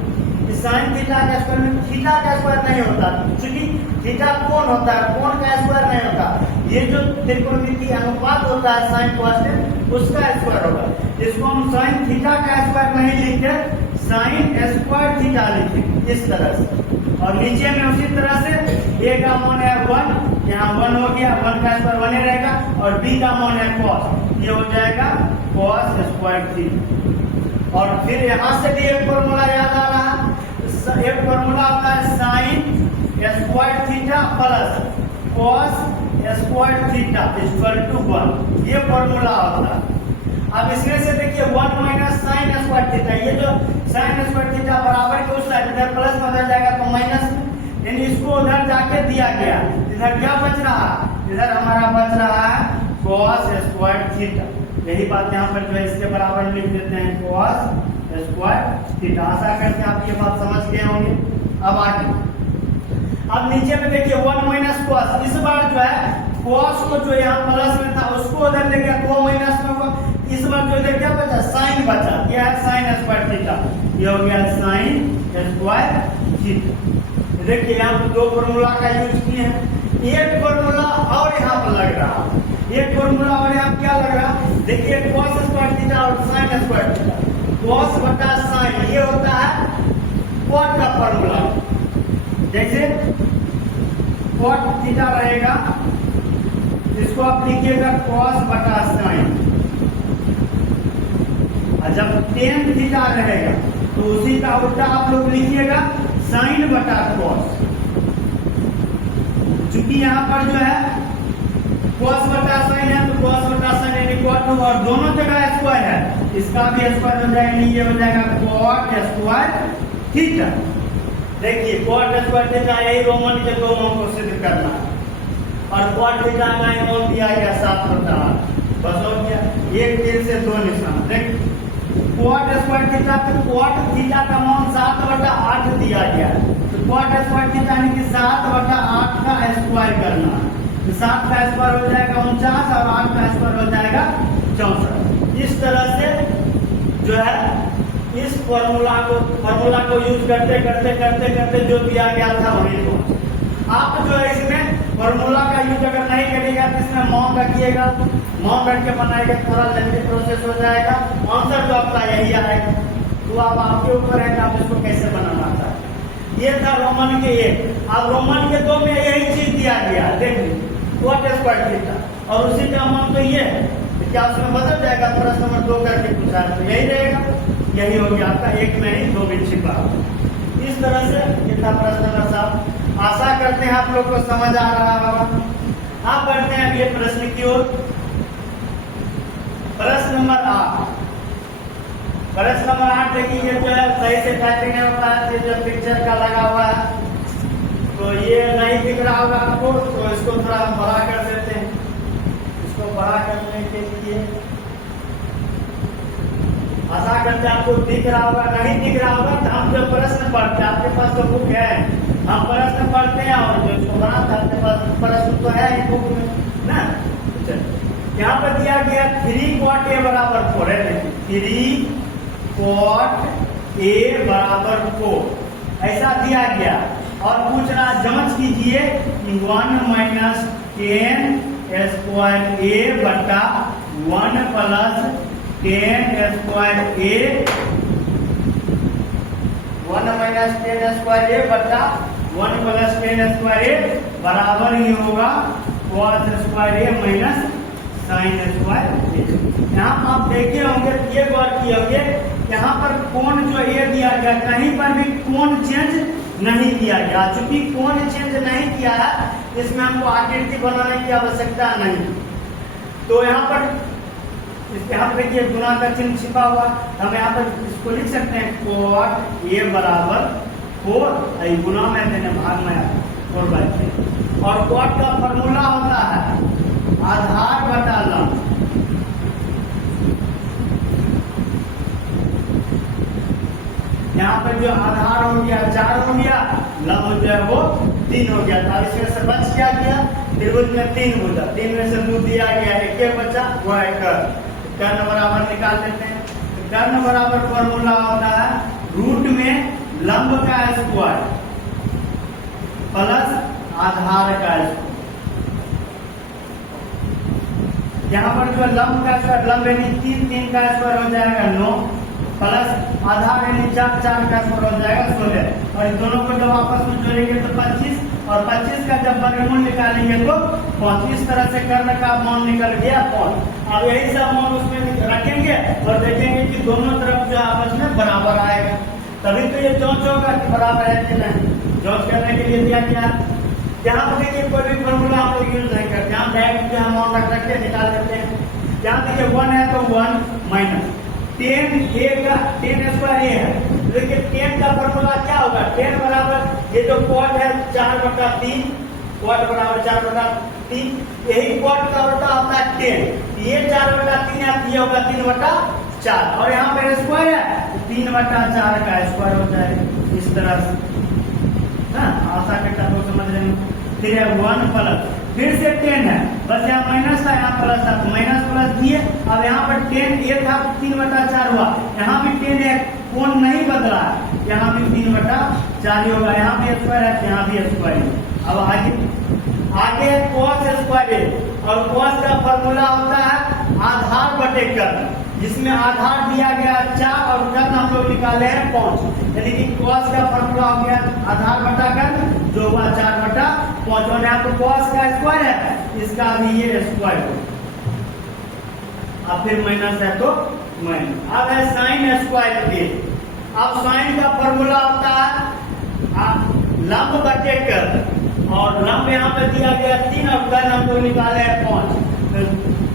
साइन थीटा का स्क्वायर में थीटा का स्क्वायर नहीं होता, क्योंकि थीटा कोण होता है, कोण का स्क्वायर नहीं होता। ये जो त्रिकोणमितीय अनुपात होता है साइन कोसाइन, उसका स्क्वायर होगा। इसको हम साइन थीटा का स्क्वायर नहीं लिखते, साइन स्क्वायर थीटा लिखेंगे इस तरह से। और नीचे में उसी तरह से ए का मान है 1, यहाँ 1 हो गया, 1 का स्क्वायर 1 रहेगा, और बी का मान है कॉस, ये हो जाएगा कॉस स्क्वायर थीटा। और फिर यहाँ से भी एक फॉर्मूला याद आ रहा है, एक फॉर्मूला होता है sine square theta plus cos square theta equal to 1, ये फॉर्मूला होता है। अब इसमें से देखिए 1 माइनस साइन स्क्वायर थीटा, ये जो साइन स्क्वायर थीटा बराबर के उस साइड इधर प्लस में उधर जाएगा तो माइनस, यानी इसको उधर जाके दिया गया। इधर क्या बच रहा है, इधर हमारा बच रहा है कॉस स्क्वायर थीटा। यही बात यहाँ पर जो है इसके बराबर लिख देते हैं कॉस स्क्वायर थीटा। आशा करते हैं आप ये बात समझ गए होंगे। अब आगे अब नीचे में देखिए 1 माइनस कॉस, इस बार जो है कॉस को जो यहाँ प्लस में था उसको उधर ले गया तो माइनस में हुआ। इस बार जो इधर क्या बचा, साइन बचा, यह है साइन स्क्वायर थीटा, ये हो गया साइन स्क्वायर थीटा। देखिए यहाँ पर दो फॉर्मूला का यूज किए हैं, एक फॉर्मूला और यहाँ पर लग रहा, एक फॉर्मूला और यहाँ क्या लग रहा, देखिए कॉस स्क्वायर थीटा और साइन स्क्वायर थीटा, कॉस बटा साइन ये होता है कॉट का फॉर्मूला। जैसे कॉट थीटा रहेगा, इसको आप लिखिएगा कॉस बटा साइन, और जब टेन थीटा रहेगा तो उसी का उल्टा आप लोग लिखिएगा साइन बटा कॉस। चूंकि यहाँ पर जो है कॉस बटा साइन है तो कॉस बटा साइन यानी कॉट होगा, और दोनों जगह स्क्वायर है, इसका भी स्क्वायर हो जाएगा, ये हो जाएगा कॉट स्क्वायर थीटा। देखिए कॉट स्क्वायर थीटा यही रोमन के दो मान को सिद्ध करना है, और कॉट थीटा का मान दिया गया 7/8, बस हो गया, एक तीर से दो निशान। देखिए कॉट स्क्वायर थीटा, तो कॉट थीटा का मान 7/8 दिया गया, तो कॉट स्क्वायर थीटा यानी कि 7/8 का स्क्वायर करना है, तो 7 का स्क्वायर हो जाएगा 49 और 8 का स्क्वायर हो जाएगा 64। इस तरह से जो है इस फॉर्मूला को यूज करते करते करते करते जो दिया गया था वही को आप जो है इसमें फॉर्मूला का यूज अगर नहीं करिएगा तो इसमें मॉम रखिएगा, मॉम रख के बनाएगा, थोड़ा लेंथी प्रोसेस हो जाएगा, आंसर तो आपका यही आएगा। तो अब आपके ऊपर है कि आप इसको कैसे बनाना था। ये था रोमन के एक, अब रोमन के दो में यही चीज दिया गया, देखिए कॉट स्क्वायर थीटा, और उसी का मान तो ये है, तो क्या उसमें बदल जाएगा, प्रश्न नंबर 2 करके पूछा तो यही रहेगा, यही हो गया आपका, एक में ही दो में छिपा। इस तरह से ये था प्रश्न नंबर 7। आशा करते हैं आप लोग को समझ आ रहा होगा। आप बढ़ते हैं अगले प्रश्न की ओर। प्रश्न नंबर 8, प्रश्न नंबर 8 देखिए, ये जो है सही से टाइपिंग नहीं होता है, ये जो पिक्चर का लगा हुआ है तो ये नहीं दिख रहा होगा आपको, तो इसको थोड़ा हम बड़ा कर देते हैं। इसको बड़ा करने के लिए आशा करते हैं आपको दिख रहा होगा, नहीं दिख रहा होगा तो हम जो प्रश्न पढ़ते हैं, आपके पास तो बुक है, हम प्रश्न पढ़ते हैं और जो इसको बनाते हैं आपके पास प्रश्न तो है ही बुक में ना। यहाँ पर दिया गया 3 cot A बराबर 4 है, 3 cot A बराबर 4 ऐसा दिया गया, और पूछ रहा जांच कीजिए 1 माइनस 10 स्क्वायर A बटा 1 plus 10 square A, 1 minus 10 square A बटा 1 प्लस 10 स्क्वायर A बराबर ही होगा cos square A minus sine square A। यहाँ आप देखे होंगे, ये गौर किए होंगे, यहाँ पर कोण जो ये दिया गया, कहीं पर भी कोण चेंज नहीं किया गया। चूंकि कोण चेंज नहीं किया है, इसमें हमको आकृति बनाने की आवश्यकता नहीं। तो यहाँ पर देखिए गुणा का चिन्ह छिपा हुआ, हम यहाँ पर इसको लिख सकते हैं cot A बराबर 4, गुणा में देने भाग में 4/3, और cot का फॉर्मूला होता है आधार बटा लंब। यहाँ पर जो आधार हो गया 4 हो गया, लंब जो है वो 3 हो गया था। इसमें से बच क्या गया, त्रिभुज में 3 हो जाता, 3 में से 2 दिया गया, एक बचा वो है कर्ण बराबर निकाल लेते हैं। कर्ण बराबर फॉर्मूला होता है रूट में लंब का स्क्वायर प्लस आधार का स्क्वायर। यहाँ पर जो लंब का स्क्वायर, लंब यानी 3 का स्क्वायर हो जाएगा 9, प्लस आधार यानी 4 का स्क्वायर हो जाएगा 16, और इन दोनों को जब आपस में जोड़ेंगे तो 25, और 25 का जब वर्गमूल निकालेंगे तो 5। इस तरह से कर्ण का मान निकल गया 5। अब यही सब मान उसमें रखेंगे और देखेंगे कि दोनों तरफ जो आपस में बराबर आएगा, तभी तो ये जांच होगा कि बराबर है कि नहीं। जांच करने के लिए दिया गया, यहाँ पर देखिए कोई भी फॉर्मूला आप लोग यूज नहीं करते, हम डायरेक्ट जो मान रख के निकाल देते हैं। यहाँ देखिए 1 है तो 1 माइनस 10 A का 10 स्क्वायर A है, देखिए 10 का फॉर्मूला क्या होगा, 10 बराबर ये जो cot है 4/3, cot बराबर 4/3, यही cot का होता है 10, ये 4/3 है, ये होगा 3/4, और यहाँ पे स्क्वायर है 3/4 का स्क्वायर हो जाएगा। इस तरह से ना, आशा करता आप लोग समझ रहे हैं। फिर है 1 प्लस, फिर से 10 है, बस यहाँ माइनस था यहाँ प्लस था, तो माइनस प्लस दिए। अब यहाँ पर 10 एक था 3/4 हुआ, यहाँ भी 10 है, कोण नहीं बदला है, यहाँ भी 3/4 ही होगा, यहाँ भी स्क्वायर है, यहाँ भी स्क्वायर है। अब आगे cos स्क्वायर है, और cos का फॉर्मूला होता है आधार बटे कर्ण, जिसमें आधार दिया गया 4 और कर्ण हम लोग निकाले हैं 5, यानी कि cos का फॉर्मूला हो गया आधार बटा कर्ण, जो हुआ 4/5। और यहाँ पर cos का स्क्वायर है, इसका भी ये स्क्वायर हो, अब फिर माइनस है तो माइनस। अब है साइन स्क्वायर के, अब साइन का फॉर्मूला होता है लंब बटे कर्ण, और लंब यहाँ पे दिया गया 3 और कर्ण हम लोग निकाले हैं 5, तो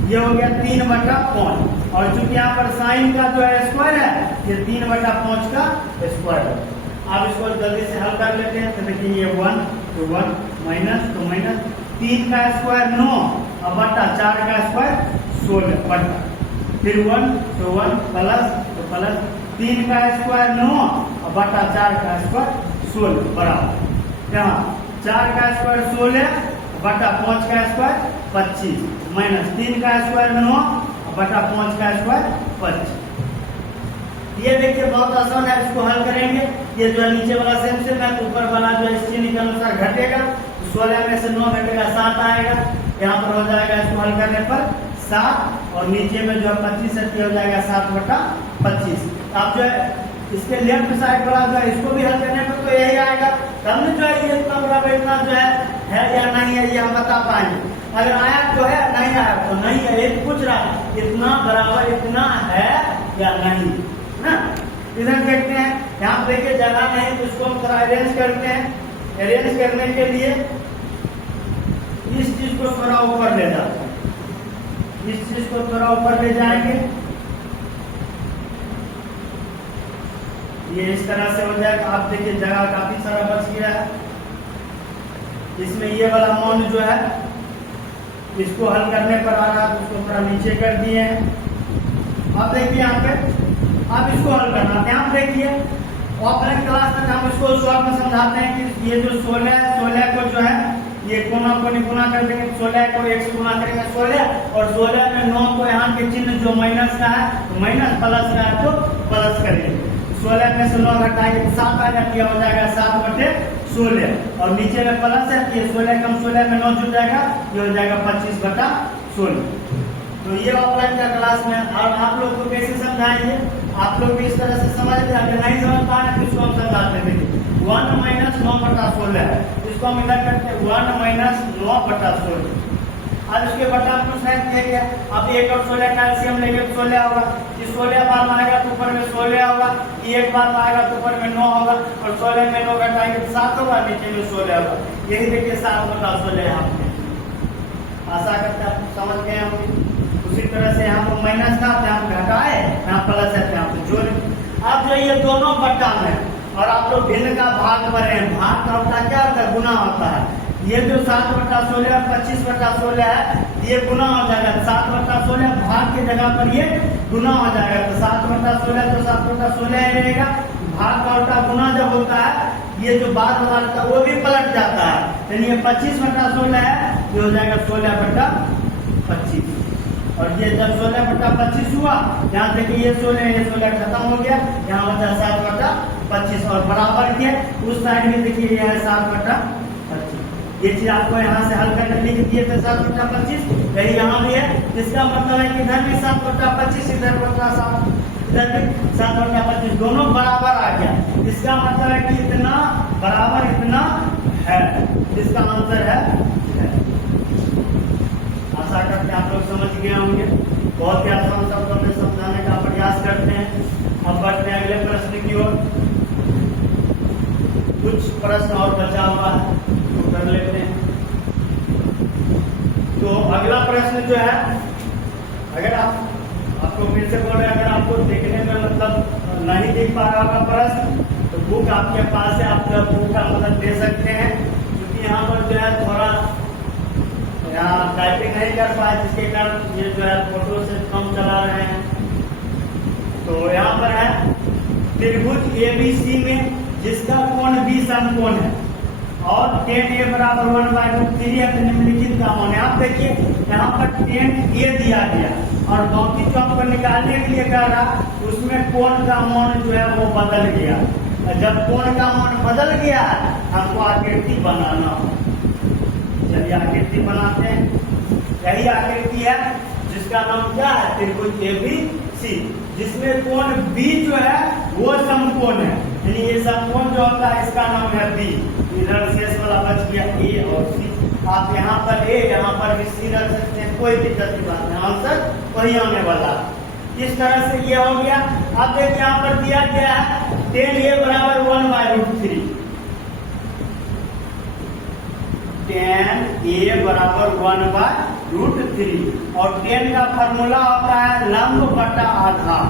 ये हो गया 3/5। और चूंकि यहाँ पर साइन का जो है स्क्वायर है, ये 3/5 का स्क्वायर है। अब इसको जल्दी से हल कर लेते हैं, तो देखिए ये 1 तो 1 माइनस तो माइनस, 3 का स्क्वायर 9 और बट्टा 4 का स्क्वायर 16 बट्टा, फिर 1 तो 1 प्लस तो प्लस 3 का स्क्वायर 9 और बट्टा 4 का स्क्वायर 16 बराबर, यहाँ 4 का स्क्वायर 16 बटा 5 का स्क्वायर 25 माइनस 3 का स्क्वायर 9 बटा 5 का स्क्वायर 25। ये देखिए बहुत आसान है, इसको हल करेंगे। ये जो है नीचे वाला सेम सेम है, ऊपर वाला जो है चिन्ह के अनुसार घटेगा, 16 में से 9 घटेगा 7 आएगा, यहाँ पर हो जाएगा इसको हल करने पर 7, और नीचे में जो है 25 है, हो जाएगा 7/25। अब जो है इसके लेफ्ट साइड वाला जो है इसको भी हल करने पर तो यही आएगा, तब जो है ये इतना बराबर इतना जो है या नहीं है, ये हम बता पाएंगे। अगर आया तो है, नहीं आया तो नहीं है, ये पूछ रहा है इतना बराबर इतना है या नहीं ना। इधर देखते हैं, यहाँ देखिए जगह नहीं तो इसको हम थोड़ा अरेंज करते हैं। अरेंज करने के लिए इस चीज को थोड़ा ऊपर ले जाते हैं, इस चीज को थोड़ा ऊपर ले जाएंगे, ये इस तरह से हो जाएगा। आप देखिए जगह काफी सारा बच गया है, इसमें ये वाला मान जो है इसको हल करने पर आ रहा है, उसको थोड़ा नीचे कर दिए हैं। अब देखिए यहाँ पे, अब इसको हल करना है। यहाँ देखिए ऑफलाइन क्लास में हम इसको शॉर्ट में समझाते हैं कि ये जो 16 को जो है ये कोना को गुना कर देंगे, 16 को 1 से गुना करेंगे 16, और 16 में 9 को यहाँ के चिन्ह जो माइनस का है तो माइनस, प्लस का है तो प्लस करेंगे। 16 में से 9 घटाएंगे 7 आ जाती है, हो जाएगा 7/16, और नीचे में प्लस है, ये 16 कम 16 में 9 जुड़ जाएगा, ये हो जाएगा 25/16। तो ये ऑफलाइन का क्लास में, और आप लोग को कैसे समझाएंगे, आप लोग भी इस तरह से समझ लें। अगर नहीं समझ पा रहे तो इसको हम समझाते हैं। 1 - 9/16 है, इसको हम इधर करते हैं 1 - 9/16। अब इसके बटा कुछ है किया गया, अब 1 और 16 का एलसीएम लेंगे तो 16 होगा, ये 16 बार आएगा तो ऊपर में 16 होगा, ये 1 बार आएगा तो ऊपर में 9 होगा, और 16 में 9 घटाएंगे तो 7 होगा, नीचे में 16 होगा। यही देखिए 7/16 यहाँ पे। आशा करते हैं समझ गए हम। उसी तरह से यहाँ पर माइनस था, यहाँ पे घटाए, यहाँ प्लस है, यहाँ पे जोड़। अब जो ये दोनों बट्टा में, और आप लोग भिन्न का भाग पर हैं, भाग का होता क्या होता है, गुना होता है। ये जो 7/16 और 25/16 है, ये गुना हो जाएगा। 7/16 भाग की जगह पर ये गुना हो जाएगा, तो 7/16 तो 7/16 ही रहेगा। भाग का उल्टा गुना जब होता है, ये जो बाद वाला रहता है वो भी पलट जाता है, यानी ये 25/16 है, ये हो जाएगा 16/25। और ये जब 16/25 हुआ, यहाँ देखिए ये 16 खत्म हो गया, यहाँ बचा 7/25, और बराबर के उस साइड में देखिए ये है 7/25। ये चीज आपको यहाँ से हल करके लिख दिए थे 7/25, यही यहाँ भी है। इसका मतलब है कि इधर भी 7/25, इधर भी 7/25, दोनों बराबर आ गया। इसका मतलब है कि इतना बराबर इतना है, इसका आंसर है। आशा करते हैं आप लोग समझ गए होंगे। बहुत ही आसान शब्दों में समझाने का प्रयास करते हैं। अब बढ़ते हैं अगले प्रश्न की ओर। कुछ प्रश्न और बचा हुआ है तो कर लेते हैं। तो अगला प्रश्न जो है, अगर आपको फिर से बोल रहे हैं, अगर आपको देखने में मतलब नहीं देख पा रहा होगा प्रश्न, तो बुक आपके पास है, आप बुक का मदद ले सकते हैं। क्योंकि यहाँ पर जो है थोड़ा यहाँ टाइपिंग नहीं कर पाए, जिसके कारण ये जो है फोटो से कम चला रहे हैं। तो यहाँ पर है त्रिभुज ABC में जिसका कोण 20 समकोण है, और tan a बराबर 1/√3 है। तो निम्नलिखित का मान है। आप देखिए यहाँ पर tan a दिया गया और बाकी जो आपको निकालने के लिए कह रहा उसमें कोण का मान जो है वो बदल गया। जब कोण का मान बदल गया हमको आकृति बनाना हो। चलिए आकृति बनाते हैं। यही आकृति है जिसका नाम क्या है, त्रिभुज ABC, जिसमें कोण B जो है वो समकोण है। यानी ये समकोण जो होता है इसका नाम है B। इधर शेष वाला बच गया A और C। आप यहाँ पर A यहाँ पर भी C रख सकते हैं, कोई दिक्कत की बात नहीं, आंसर वही आने वाला। इस तरह से ये हो गया। अब देखिए यहाँ पर दिया गया है tan a बराबर 1/√3। tan a बराबर 1/√3 और tan का फॉर्मूला होता है लंब बटा आधार।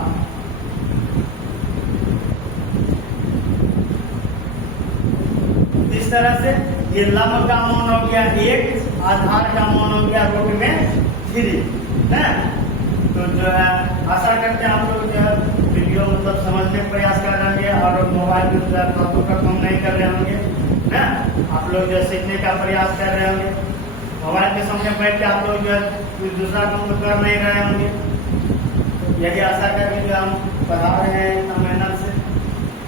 इस तरह से ये लंब का मान हो गया 1, आधार का मान हो गया √3 है। तो जो है आशा करते हैं आप लोग जो है वीडियो मतलब समझने का प्रयास कर रहे होंगे और मोबाइल में जो है बातों का कम नहीं कर रहे होंगे ना। आप लोग जो है सीखने का प्रयास कर रहे होंगे। मोबाइल के सामने बैठ के आप लोग जो है दूसरा काम तो कर नहीं रहे होंगे। यही आशा करके जो हम पढ़ा रहे हैं इतना मेहनत से।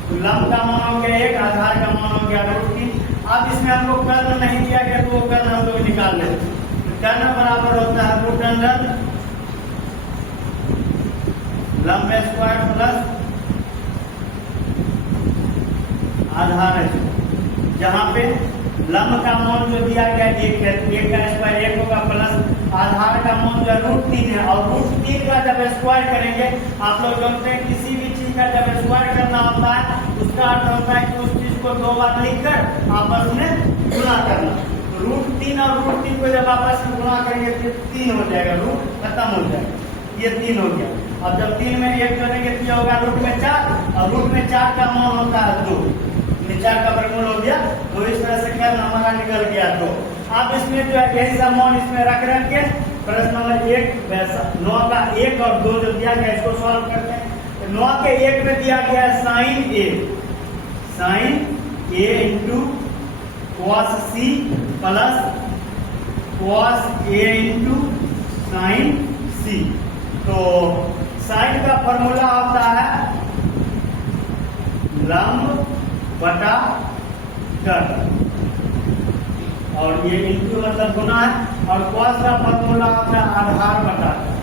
तो लंब का मान हो गया 1, आधार का मान हो गया √3। अब इसमें हम लोग कर्ण नहीं दिया गया तो वो कर्ण हम लोग निकाल लेते। कर्ण बराबर होता है √√, लंब स्क्वायर प्लस आधार है, जहाँ पे लंब का मान जो दिया गया 1 है, 1 का स्क्वायर 1 होगा प्लस आधार का मान जो √3 है। और √3 का जब स्क्वायर करेंगे आप लोग जानते हैं किसी भी चीज का जब स्क्वायर करना होता है उसका अर्थ होता है कि उस चीज को 2 बार लिखकर आपस में गुणा करना। तो √3 और √3 को जब आपस में गुणा करेंगे तो 3 हो जाएगा, रूट खत्म हो जाएगा, ये 3 हो गया। अब जब 3 में 1 करेंगे तो ये होगा √4 और √4 का मान होता है 2, 4 का वर्गमूल हो गया। तो इस तरह से कर्ण हमारा निकल गया 2। अब इसमें जो है यही सा मान इसमें रख के प्रश्न नंबर 1 9 का 1 और 2 जो दिया गया इसको सॉल्व करते हैं। तो 9 के 1 में दिया गया है sin a into cos c plus cos a into sin c। तो साइन का फॉर्मूला होता है लंब बटा कर्ण और ये इंटू मतलब गुना है। और cos का फॉर्मूला होता है आधार बटा कर्ण।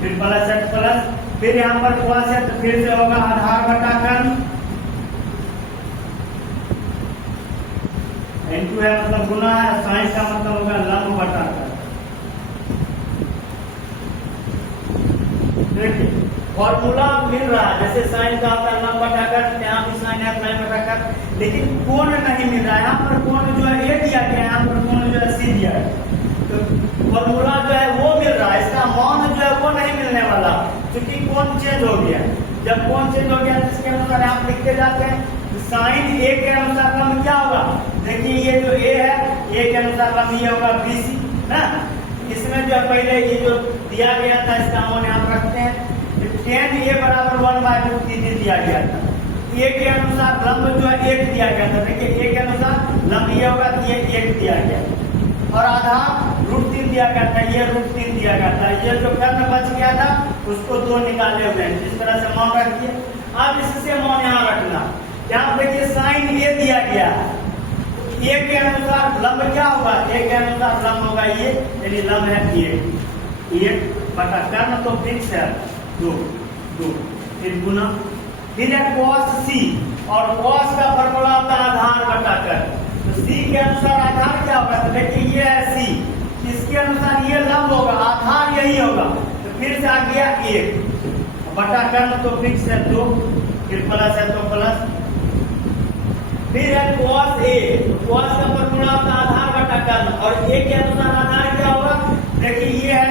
फिर प्लस है प्लस, फिर यहाँ पर cos है तो फिर से होगा आधार बटा कर्ण। इंटू है मतलब गुना है, साइन का मतलब होगा लंब बटा कर्ण। देखिए फॉर्मूला मिल रहा है, जैसे साइन का होता है लंब बटा कर्ण, यहाँ भी साइन है लंब बटा कर्ण, लेकिन कोण नहीं मिल रहा है। यहाँ पर कोण जो है A दिया गया, यहाँ पर कोण जो है C दिया है। तो फॉर्मूला जो है वो मिल रहा है, इसका मान जो है वो नहीं मिलने वाला क्योंकि कोण चेंज हो गया। जब कोण चेंज हो गया तो इसके अनुसार आप लिखते जाते हैं। साइन A के अनुसार लंब क्या होगा, देखिए ये जो A है A के अनुसार लंब ये होगा BC ना। इसमें जो पहले ये जो दिया गया था इसका मान यहाँ रखते हैं। tan a बराबर 1/√3 दिया गया था। A के अनुसार लंब जो है 1 दिया गया था। देखिए A के अनुसार लंब ये होगा तो ये 1 दिया गया और आधार √3 दिया गया था, ये √3 दिया गया था। ये जो कर्ण बच गया था उसको 2 निकाले हुए हैं। जिस तरह से मान रखिए। अब इससे मान यहाँ रखना। यहाँ देखिए साइन A दिया गया, A के अनुसार लंब क्या होगा, A के अनुसार लंब होगा ये, यानी लंब है 1 बटा कर्ण तो फिक्स है 2 फिर गुना। फिर है cos C और cos का फॉर्मूला होता है आधार बटा कर्ण। तो C के अनुसार आधार क्या होगा, तो देखिए ये है C, इसके अनुसार ये लंब होगा, आधार यही होगा। तो फिर से आ गया 1 बटा कर्ण तो फिक्स है 2, फिर प्लस है तो प्लस। फिर है cos A, cos का फॉर्मूला होता है आधार बटा कर्ण और A के अनुसार आधार क्या होगा, देखिए ये है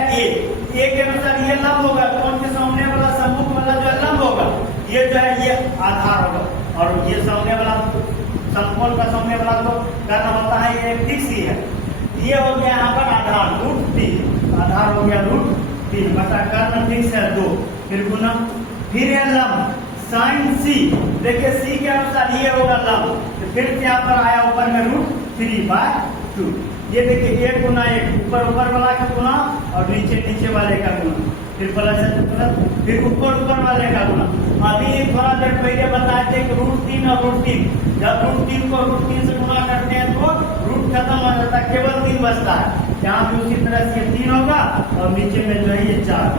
A के अनुसार ये लंब होगा, कोण के सामने वाला सम्मुख वाला जो लंब होगा ये जो है ये आधार होगा और ये सामने वाला समकोण का सामने वाला तो कर्ण होता है ये फिक्स ही है। ये हो गया यहाँ पर आधार √3, आधार हो गया √3 बटा कर्ण फिक्स है 2 फिर गुना। फिर है लंब साइन सी, देखिए सी के अनुसार ये होगा लंब, तो फिर यहाँ पर आया ऊपर में √3/2। ये देखिए 1 गुना 1, ऊपर ऊपर वाला का गुना और नीचे नीचे वाले का गुना, फिर प्लस प्लस, फिर ऊपर ऊपर वाले का गुना। अभी थोड़ा देर पहले बताए थे कि √3 और √3, जब √3 को √3 से गुना करते हैं तो रूट खत्म हो जाता है, केवल 3 बचता है। यहाँ पे उसी तरह से 3 होगा और नीचे में जो है ये 4।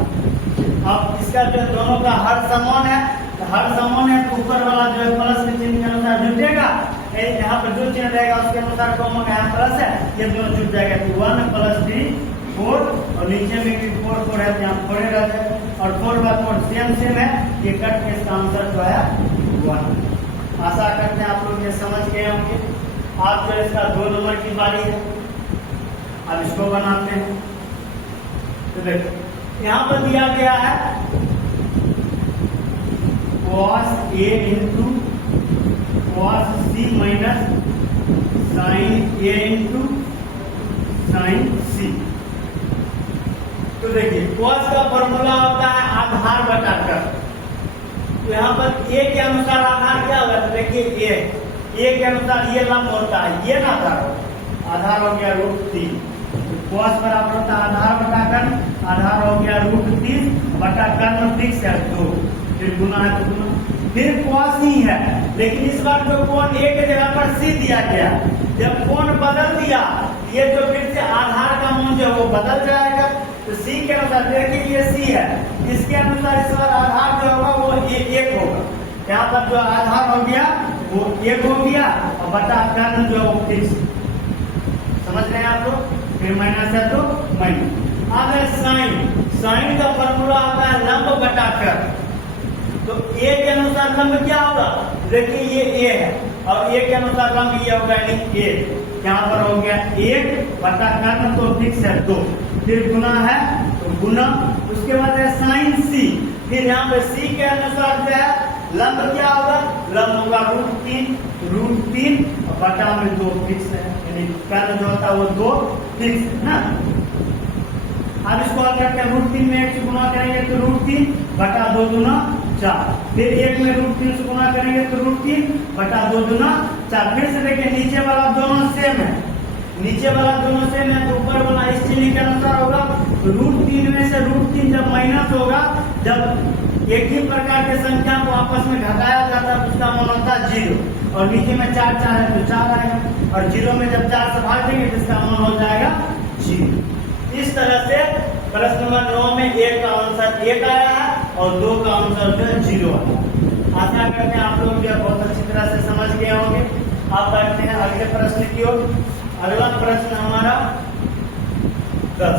अब इसका जो दोनों का हर समान है, तो हर समान है तो ऊपर वाला जो है प्लस के चिन्ह के अनुसार जुटेगा, यहाँ पर जो चिन्ह रहेगा उसके अनुसार दोनों का यहाँ प्लस है, ये दोनों जुट जाएगा। तो 1 + 3 4, और नीचे में भी 4 4 है, यहाँ 4 रह जाए, और 4/4 सेम है, ये कट के इसका आंसर जो है 1। आशा करते हैं आप लोग ये समझ गए होंगे। आप जो इसका 2 नंबर की बारी है, अब इसको बनाते हैं। तो देखिए यहाँ पर दिया गया है cos A × cos C minus sin A × sin C। तो देखिए cos का फॉर्मूला होता है आधार बटाकर, तो यहाँ पर A के अनुसार आधार क्या होगा, तो देखिए A के अनुसार ये लंब होता है, ये ना आधार हो गया √3, cos बराबर होता है आधार बटाकर, आधार हो गया √3 बटा कर्म फिक्स है 2, फिर गुना है तो गुना, फिर cos ही है, लेकिन इस बार जो कोण A के जगह पर C दिया गया, जब कोण बदल दिया ये जो फिर से आधार का मान जो है वो बदल जाएगा। तो C के अनुसार देखिए ये C है, इसके अनुसार इस बार आधार जो होगा वो 1 होगा, यहाँ पर जो आधार हो गया वो 1 हो गया और बटा कर्म जो है वो फिक्स। समझ रहे हैं आप लोग, फिर माइनस है तो माइनस। अब है साइन का फॉर्मूला आता है लंब बटाकर, तो A के अनुसार लंब क्या होगा, देखिए ये A है और A के अनुसार लंब ये होगा, यानी A यहाँ पर हो गया 1 बटा कर्म तो फिक्स है 2, फिर गुना है तो गुना, उसके बाद है साइन C, फिर यहाँ पे C के अनुसार जो है लंब क्या होगा, लंब होगा √3 और बटा में 2 फिक्स है, यानी कर्म जो होता है वो 2 फिक्स है ना। अब इसको हल करते हैं, √3 में 1 से गुना करेंगे तो √3 बटा 2 दूना 4, फिर 1 में √3 से गुना करेंगे तो √3 बटा 2 दूना 4। फिर से देखिए नीचे वाला दोनों सेम है, नीचे वाला दोनों सेम है तो ऊपर वाला इस चिन्ह के अनुसार होगा। तो √3 में से √3 जब माइनस होगा, जब एक ही प्रकार के संख्या को आपस में घटाया जाता है तो उसका मान होता है 0, और नीचे में 4 4 है तो 4 आएगा, और 0 में जब 4 से भाग देंगे तो इसका मान हो जाएगा 0। इस तरह से प्रश्न नंबर 9 में 1 का आंसर 1 आया है और 2 का आंसर जो है 0 आया। आशा करते हैं आप लोग जो है बहुत अच्छी तरह से समझ गए होंगे। आप बढ़ते हैं अगले प्रश्न की ओर। अगला प्रश्न हमारा 10।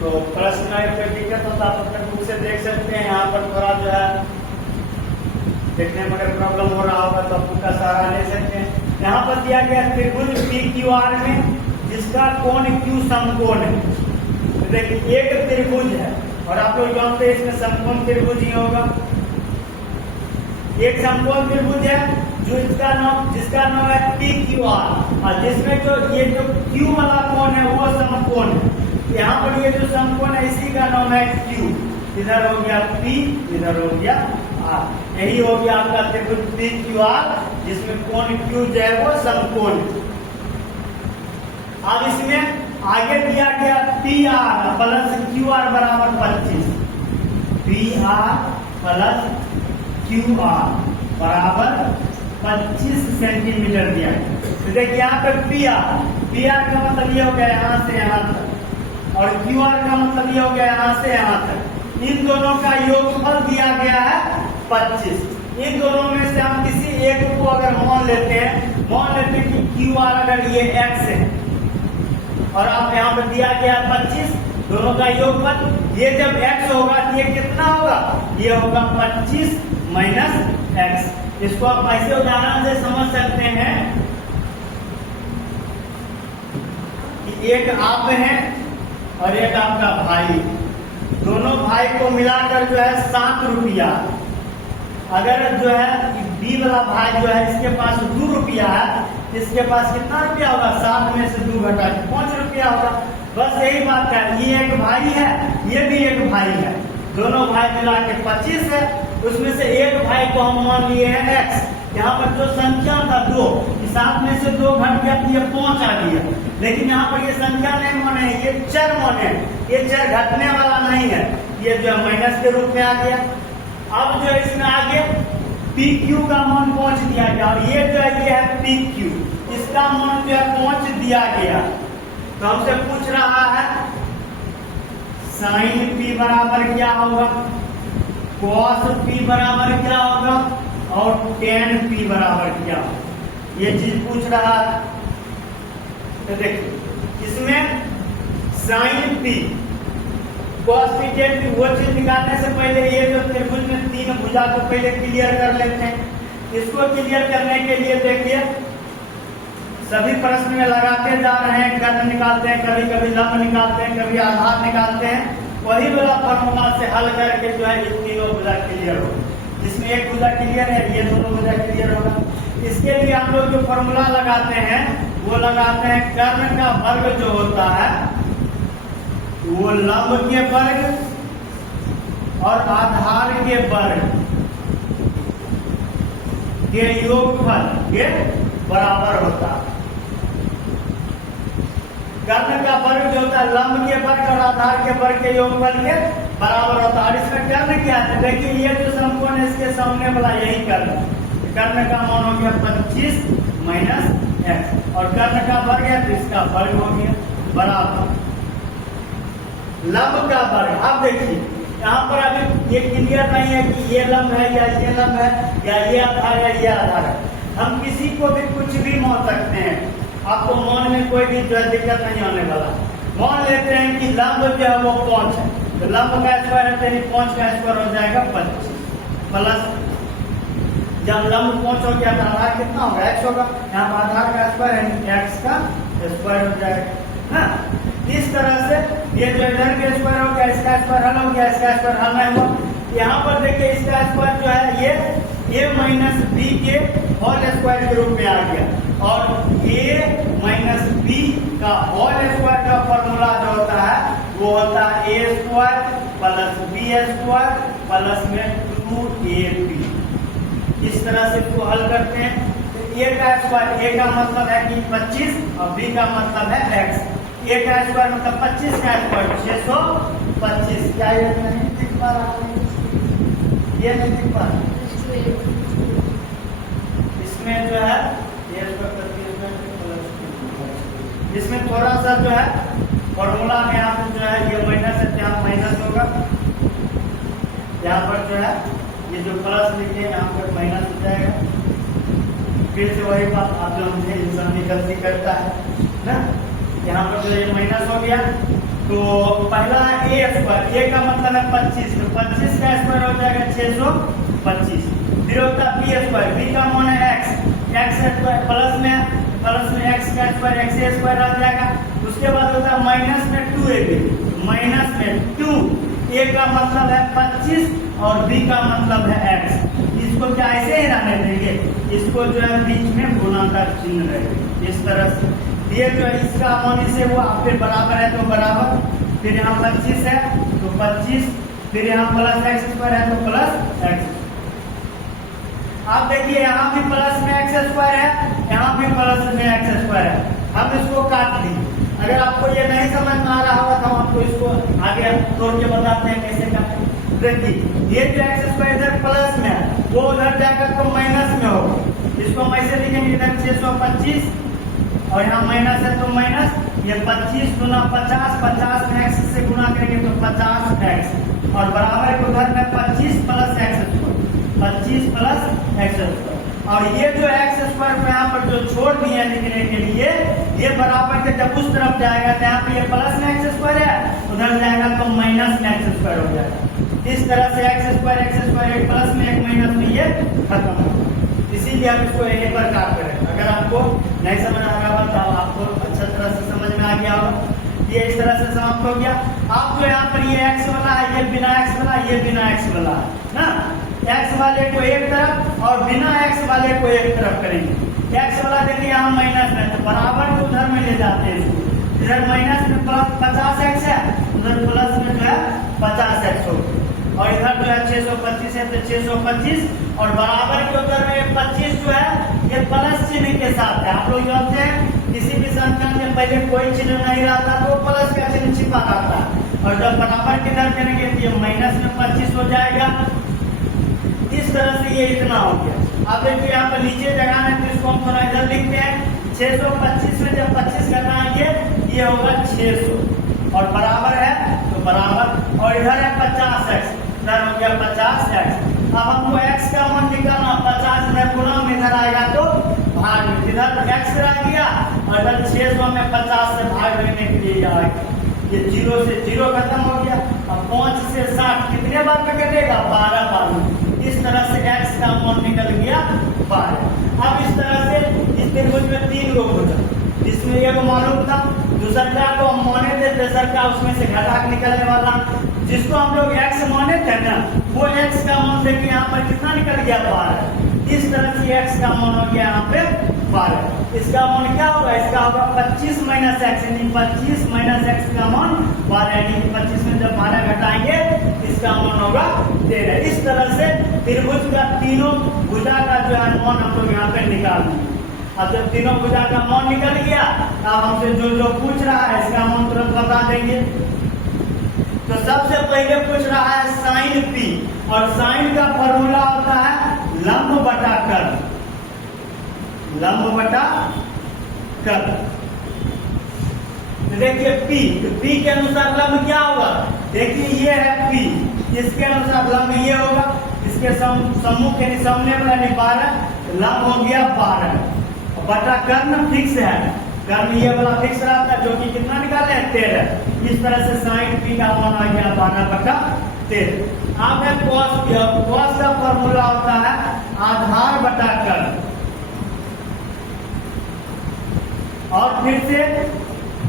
तो प्रश्न में कोई दिक्कत हो तो आप अपने बुक से देख सकते हैं, यहाँ पर थोड़ा जो है देखने में अगर प्रॉब्लम हो रहा होगा तो आप बुक का सहारा ले सकते हैं। यहाँ पर दिया गया त्रिभुज PQR में जिसका कोण Q समकोण है। तो देखिए एक त्रिभुज है और आप लोग जानते हैं इसमें समकोण त्रिभुज ही होगा। एक समकोण त्रिभुज है जो जिसका नाम है PQR, और जिसमें जो ये जो Q वाला कोण है वो समकोण है। यहाँ पर ये जो समकोण है इसी का नाम है Q। इधर हो गया P, इधर हो गया R। यही हो गया आपका त्रिभुज PQR जिसमें कोण Q जो है वो समकोण। अब इसमें आगे दिया गया PR प्लस QR बराबर 25। PR प्लस QR बराबर 25 सेंटीमीटर दिया गया। तो देखिए यहाँ पे PR का मतलब ये हो गया यहाँ से यहाँ तक, और QR का मतलब ये हो गया यहाँ से यहाँ तक। इन दोनों का योगफल दिया गया है 25। इन दोनों में से हम किसी एक को अगर मान लेते हैं कि QR अगर ये x है और आप यहाँ पे दिया गया 25, दोनों का योगफल, ये जब x होगा तो ये कितना होगा, ये होगा 25 माइनस x। इसको आप ऐसे उदाहरण से समझ सकते हैं कि एक आप हैं और एक आपका भाई, दोनों भाई को मिलाकर जो है 7 रुपया। अगर जो है बी वाला भाई जो है इसके पास 2 रुपया है, इसके पास कितना रुपया होगा, 7 में से 2 घटा के 5 रुपया होगा। बस यही बात है, ये एक भाई है, ये भी एक भाई है, दोनों भाई मिला के 25 है। उसमें से एक भाई को हम मान लिए हैं x। यहाँ पर जो संख्या था 2, सात में से 2 घट गया, ये 5 आ गया। लेकिन यहाँ पर ये संख्या नहीं माने, ये चर माने, ये चर घटने वाला नहीं है, ये जो माइनस के रूप में आ गया। अब जो इसमें आगे पी क्यू का मान 5 दिया गया, और ये जो है ये है पी क्यू, इसका मान जो है 5 दिया गया। तो हमसे पूछ रहा है साइन पी बराबर क्या होगा, कॉस पी बराबर क्या होगा, और टेन पी बराबर क्या होगा, ये चीज पूछ रहा है। तो देखिए इसमें sine P cos P tan P, वो चीज निकालने से पहले ये जो त्रिभुज में 3 भुजा को पहले क्लियर कर लेते हैं। इसको क्लियर करने के लिए देखिए सभी प्रश्न में लगाते जा रहे हैं, कर्ण निकालते हैं, कभी कभी लंब निकालते हैं, कभी आधार निकालते हैं। वही वाला फॉर्मूला से हल करके जो है ये तीनों भुजा क्लियर होगा। जिसमें एक भुजा क्लियर है, ये दोनों भुजा क्लियर होगा। इसके लिए हम लोग जो फॉर्मूला लगाते हैं वो लगाते हैं कर्ण का वर्ग जो होता है वो लंब के वर्ग और आधार के वर्ग के योगफल के बराबर होता है। कर्ण का वर्ग जो होता है लंब के वर्ग और आधार के वर्ग के योगफल के बराबर होता है। और इसमें कर्ण क्या है, देखिए ये जो समकोण है इसके सामने वाला यही कर्ण, कर्ण का मान हो गया 25 माइनस x, और कर्ण का वर्ग है तो इसका वर्ग हो गया बराबर लंब का वर्ग। अब देखिए यहाँ पर अभी ये क्लियर नहीं है कि ये लंब है या ये लंब है या ये आधार है या आधार है। हम किसी को भी कुछ भी मान सकते हैं, आपको मान में कोई भी जो दिक्कत नहीं आने वाला। मान लेते हैं कि लंब जो है वो 5 है, तो लंब का स्क्वायर है तो 5 का स्क्वायर हो जाएगा 25 प्लस, जब लंब 5 हो गया तो आधार कितना होगा x होगा, यहाँ पर आधार का स्क्वायर है x का स्क्वायर हो जाएगा ना। इस तरह से ये जो इधर के स्क्वायर हो गया, इसका स्क्वायर हल हो गया, इसका स्क्वायर हल नहीं हुआ। यहाँ पर देखिए इसका स्क्वायर जो है ये a माइनस बी के होल स्क्वायर के रूप में आ गया, और a माइनस बी का होल स्क्वायर का फॉर्मूला जो होता है वो होता है a square plus B square plus में 2ab। इस तरह से इसको हल करते हैं। तो a का स्क्वायर, a का मतलब है कि 25 और b का मतलब है x। a का स्क्वायर मतलब 25 का स्क्वायर 625। क्या ये नहीं दिख पा रहा है, ये नहीं दिख पा रहा। इसमें जो है ये इसमें थोड़ा सा जो है फॉर्मूला में यहाँ पे जो है ये माइनस है, यहाँ माइनस होगा, यहाँ पर जो है ये जो प्लस लिखे यहाँ पर माइनस हो जाएगा। फिर से वही बात, आप जो मुझे इंसान गलती करता है ना, यहाँ पर जो ये माइनस हो गया तो पहला a स्क्वायर, a का मतलब है 25, तो 25 का स्क्वायर हो जाएगा 625। फिर होता है b स्क्वायर, b का मान है x स्क्वायर प्लस में x का स्क्वायर x स्क्वायर आ जाएगा। उसके बाद होता है माइनस में 2ab, माइनस में 2, a का मतलब है 25 और b का मतलब है x। इसको क्या ऐसे ही रहने देंगे, इसको जो है बीच में गुणा का चिन्ह रहेगा इस तरह से। ये जो है इसका मान इसे वो आपके बराबर है तो बराबर, फिर यहाँ 25 है तो 25, फिर यहाँ प्लस x स्क्वायर है तो प्लस x। आप देखिए यहाँ भी प्लस में x स्क्वायर है, यहाँ भी प्लस में x स्क्वायर है। हम इसको काट दिए। अगर आपको ये नहीं समझ में आ रहा होगा तो हम आपको इसको आगे तोड़ के बताते हैं कैसे काटें। देखिए ये जो x स्क्वायर इधर प्लस में है वो उधर जाकर तो माइनस में होगा, इसको हम ऐसे लिखेंगे इधर 625 और यहाँ माइनस है तो माइनस, ये 25 गुना 50, 50 में x से गुना करेंगे तो 50x, और बराबर को उधर में 25 plus x square, 25 plus x square. और ये जो x स्क्वायर को यहाँ पर जो छोड़ दिए लिखने के लिए, ये बराबर के जब उस तरफ जाएगा तो यहाँ पे ये प्लस में x स्क्वायर है, उधर जाएगा तो माइनस में x स्क्वायर हो जाएगा। इस तरह से x स्क्वायर एक प्लस में एक माइनस में ये खत्म होगा। इसीलिए आप इसको एक बार काट करें। अगर आपको नहीं समझ आ रहा तो आपको अच्छा तरह से समझ में आ गया होगा। ये इस तरह से समाप्त हो गया। आप जो यहाँ पर ये x वाला है, ये बिना x वाला, ये बिना x वाला है ना, x वाले को एक तरफ और बिना x वाले को एक तरफ करेंगे। x वाला देखिए यहाँ माइनस में तो बराबर को उधर में ले जाते हैं इसको, इधर माइनस में प्लस 50x है, उधर प्लस में जो है 50x होगा। और इधर जो है 625 है तो 625 और बराबर के उत्तर में 25 जो है ये प्लस चिन्ह के साथ है। आप लोग जानते हैं किसी भी संख्या में पहले कोई चिन्ह नहीं रहता तो प्लस का चिन्ह छिपा रहता है, और जब बराबर के इधर करेंगे तो ये माइनस में 25 हो जाएगा। इस तरह से ये इतना हो गया। अब देखिए यहाँ पर नीचे जगह है तो इसको हम थोड़ा इधर लिखते हैं। 625 में जब 25 घटाएंगे ये होगा 600 और बराबर है तो बराबर, और इधर है 50x, इधर हो गया 50x। अब हमको x का मान निकालना, 50 में गुणा में इधर आएगा तो भाग में, इधर x रह गया और इधर 600 में 50 से भाग देने के लिए आएगा। ये 0 से 0 खत्म हो गया। अब 5 से 60 कितने बार में कटेगा? 12 बार में। इस तरह से x का मान निकल गया 12। अब इस तरह से इस त्रिभुज में 3 गो होता, जिसमें एक मालूम था, दूसरा को हम माने थे, तेसर का उसमें से घटा के निकलने वाला, जिसको हम लोग x माने थे ना, वो x का मान देखिए यहाँ पर कितना निकल गया? 12। इस तरह से x का मान हो गया यहाँ पे 12। इसका मान क्या होगा? इसका होगा 25 माइनस x, यानी 25 माइनस x का मान 12, यानी 25 में जब 12 घटाएंगे इसका मान होगा 13। इस तरह से त्रिभुज का तीनों भुजा का जो है मान हम लोग यहाँ पे निकाल देंगे। अब जब तीनों भुजा का मान निकल गया, अब हमसे जो पूछ रहा है इसका मान तुरंत बता देंगे। तो सबसे पहले पूछ रहा है साइन पी, और साइन का फॉर्मूला होता है लंब बटा कर्ण, लंब बटा कर्ण। तो देखिए पी, तो पी के अनुसार लंब क्या होगा? देखिए ये है पी, इसके अनुसार लंब ये होगा, इसके सम्मुख यानी सामने वाला 12, लंब हो गया 12 बटा कर्ण फिक्स है, कर्ण ये वाला फिक्स रहता है जो कि कितना निकाले हैं? 13। इस तरह से साइन पी का मान आ गया 12 बटा 13। अब है कॉस पी, और कॉस का फॉर्मूला होता है आधार बटा कर्ण, और फिर से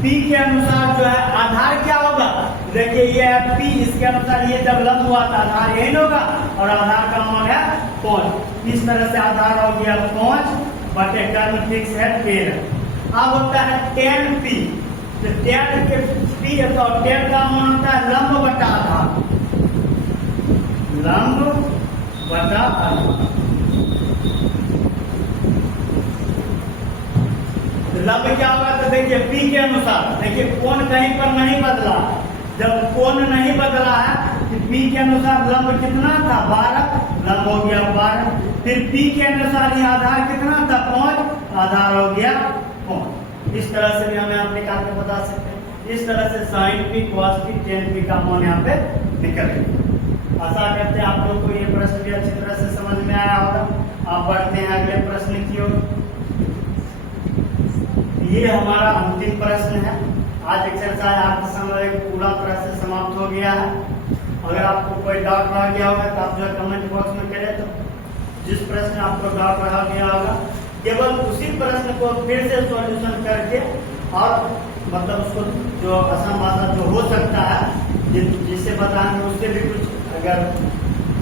P के अनुसार जो है आधार क्या होगा? देखिए ये है P, इसके अनुसार ये जब लंब हुआ था आधार यही होगा, और आधार का मान है 5। इस तरह से आधार हो गया 5 बटे कर्ण फिक्स है 13। अब होता है tan P, तो tan के P तो tan का मान होता है लंब बटा आधार, लंब बटा आधार। लंब क्या होगा? तो देखिए P के अनुसार, देखिए कोण कहीं पर नहीं बदला, जब कोण नहीं बदला है तो P के अनुसार लंब कितना था? 12, लंब हो गया 12। फिर P के अनुसार ये आधार कितना था? 5, आधार हो गया 5। इस तरह से भी हमें आप निकाल के बता सकते हैं। इस तरह से sine P, cos P, tan P का मान यहाँ पे निकलेगा। आशा करते हैं आप लोग को ये प्रश्न भी अच्छी तरह से समझ में आया होगा। आप बढ़ते हैं अगले प्रश्न की ओर। ये हमारा अंतिम प्रश्न है। आज एक्सरसाइज आपके समय पूरा तरह से समाप्त हो गया है। अगर आपको कोई डाउट रह गया होगा तो आप जो कमेंट बॉक्स में करें, तो जिस प्रश्न आपको डाउट रह गया होगा केवल उसी प्रश्न को फिर से सॉल्यूशन करके, और मतलब उसको जो आसान भाषा जो हो सकता है जिससे बताएंगे उससे भी कुछ अगर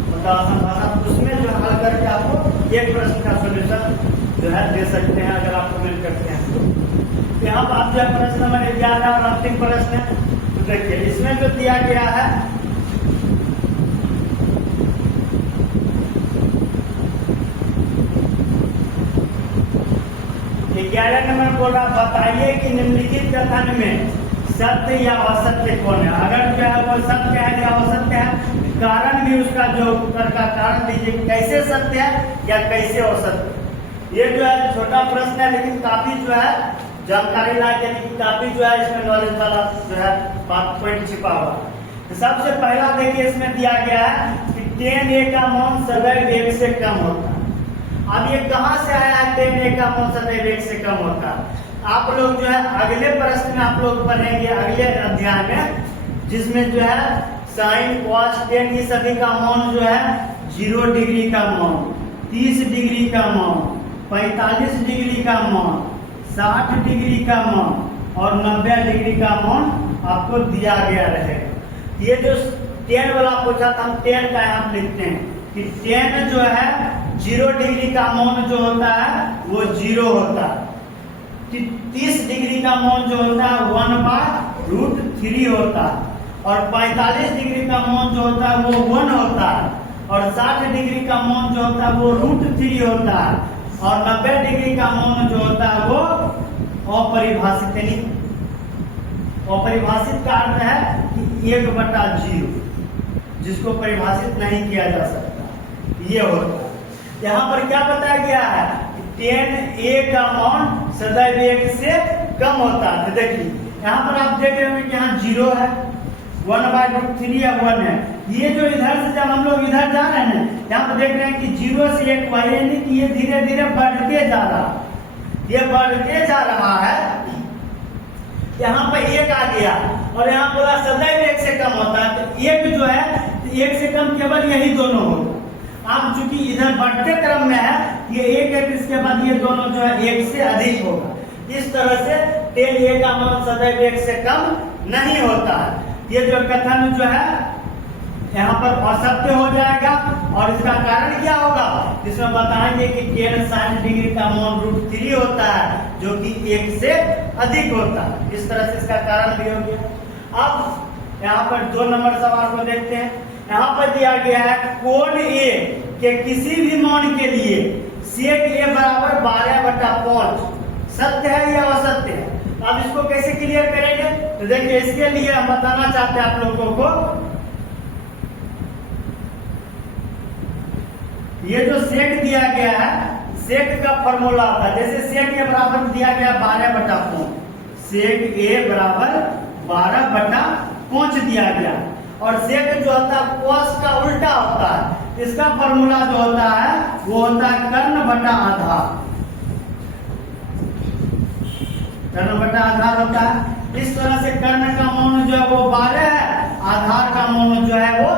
मतलब आसान भाषा उसमें जो हल करके आपको एक प्रश्न का सॉल्यूशन जो है दे सकते हैं, अगर आप कमेंट करते हैं तो। यहाँ पर आप जो प्रश्न नंबर 11 और अंतिम प्रश्न है, तो देखिए इसमें जो दिया गया है 11 नंबर बोल रहा, बताइए कि निम्नलिखित कथन में सत्य या असत्य कौन है। अगर जो है वो सत्य है या असत्य है, कारण भी उसका जो उत्तर का कारण दीजिए, कैसे सत्य है या कैसे असत्य। ये जो है छोटा प्रश्न है, लेकिन काफी जो है जानकारी लायक, यानी कि काफी जो है इसमें नॉलेज वाला जो है बात पॉइंट छिपा हुआ। तो सबसे पहला देखिए इसमें दिया गया है कि tan a का मान सदैव 1 से कम होता है। अब ये कहाँ से आया है tan a का मान सदैव 1 से कम होता है? आप लोग जो है अगले प्रश्न में आप लोग पढ़ेंगे अगले अध्याय में, जिसमें जो है साइन कॉस टेन की सभी का मान जो है 0 डिग्री का मान, 30 डिग्री का मान, 45 डिग्री का मान, 60 डिग्री का मान और 90 डिग्री का मान आपको दिया गया रहेगा। ये जो टेन वाला पूछा था, हम टेन का यहाँ लिखते हैं कि टेन जो है 0 डिग्री का मान जो होता है वो 0 होता है। 30 डिग्री का मान जो होता है 1/√3 होता है, और 45 डिग्री का मौन जो होता है वो 1 होता है, और 60 डिग्री का मौन जो होता है वो √3 होता है, और 90 डिग्री का मौन जो होता है वो अपरिभाषित। यानी अपरिभाषित का अर्थ है कि 1/0, जिसको परिभाषित नहीं किया जा सकता, ये होता है। यहाँ पर क्या बताया गया है कि 10a का मौन सदैव 1 से कम होता है। देखिए यहाँ पर आप देख रहे होंगे कि यहाँ 0 है, 1/√3 या 1 है। ये जो इधर से जब हम लोग इधर जा रहे हैं, यहाँ पर देख रहे हैं कि 0 से 1 हुआ, यानी कि ये धीरे धीरे बढ़ते जा रहा है, ये बढ़ते जा रहा है। यहाँ पर 1 आ गया और यहाँ बोला सदैव 1 से कम होता है, तो 1 जो है 1 से कम केवल यही दोनों होगा। आप चूंकि इधर बढ़ते क्रम में है, ये 1 है, इसके बाद ये दोनों जो है 1 से अधिक होगा। इस तरह से 10a का मान सदैव 1 से कम नहीं होता है। ये जो कथन जो है यहाँ पर असत्य हो जाएगा, और इसका कारण क्या होगा, इसमें बताएंगे कि 10 sin डिग्री का मान √3 होता है, जो कि 1 से अधिक होता है। इस तरह से इसका कारण भी हो गया। अब यहाँ पर 2 नंबर सवाल को देखते हैं। यहाँ पर दिया गया है कोण A के किसी भी मान के लिए sec A बराबर 12/5 सत्य है या असत्य है। अब इसको कैसे क्लियर करेंगे, तो देखिए इसके लिए हम बताना चाहते हैं आप लोगों को, ये जो सेक दिया गया है, सेक का फॉर्मूला होता है। जैसे सेक A बराबर दिया गया 12/5, सेक A बराबर 12/5 दिया गया, और सेक जो होता है cos का उल्टा होता है। इसका फॉर्मूला जो होता है वो होता है कर्ण/आधार, कर्ण/आधार होता है। इस तरह से कर्ण का मान जो है वो 12 है, आधार का मान जो है वो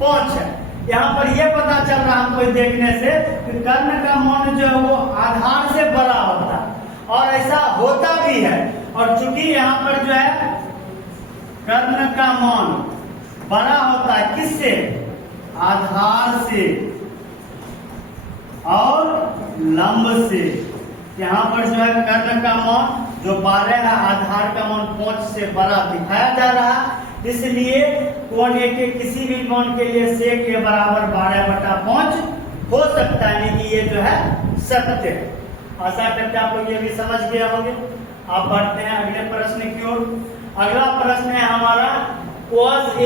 5 है। यहाँ पर यह पता चल रहा हमको देखने से कि कर्ण का मान जो है वो आधार से बड़ा होता है, और ऐसा होता भी है। और चूंकि यहाँ पर जो है कर्ण का मान बड़ा होता है किससे, आधार से और लंब से। यहाँ पर जो है कर्ण का मान जो 12 है, आधार का मान 5 से बड़ा दिखाया जा रहा है, इसलिए कोण A के किसी भी मान के लिए sec A बराबर 12/5 हो सकता है, यानी कि ये जो है सत्य है। आशा करते हैं आप लोग ये भी समझ गए होंगे। आप बढ़ते हैं अगले प्रश्न की ओर। अगला प्रश्न है हमारा cos A,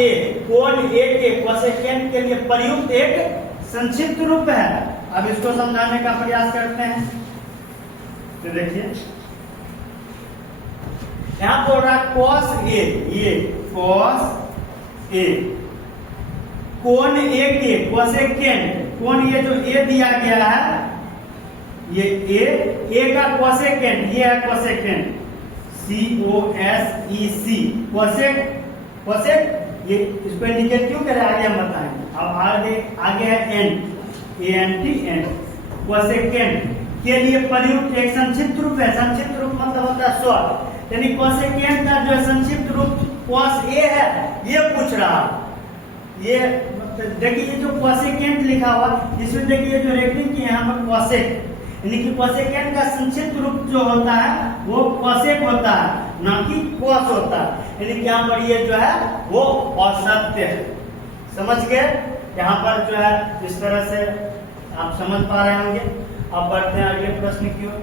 कोण A के कोसेकेंट के लिए प्रयुक्त एक संक्षिप्त रूप है। अब इसको समझाने का प्रयास करते हैं। तो देखिए यहाँ बोल रहा है cos A, ये cos A, कोण A के कोसेकेंट, कोण ये जो A दिया गया है, ये A का कोसेकेंट, ये है कोसेकेंट, COSEC, कोसेक, ये इसको इंडिकेट क्यों करे आगे हम बताएंगे। अब आगे है ANT, कोसेकेंट के लिए प्रयुक्त एक संक्षिप्त रूप है। संक्षिप्त रूप मतलब होता है शॉर्ट, यानी कोसेकेंट का जो संक्षिप्त रूप cos A है, ये पूछ रहा है। ये देखिए ये जो कोसेकेंट लिखा हुआ, इसमें देखिए जो रेटिंग की यहाँ पर कोसेक, यानी कि कोसेकेंट का संक्षिप्त रूप जो होता है वो कोसेक होता है, ना कि cos होता है। यानी कि यहाँ पर ये जो है वो असत्य है। समझ गए। यहाँ पर जो है इस तरह से आप समझ पा रहे होंगे। अब बढ़ते हैं अगले प्रश्न की ओर।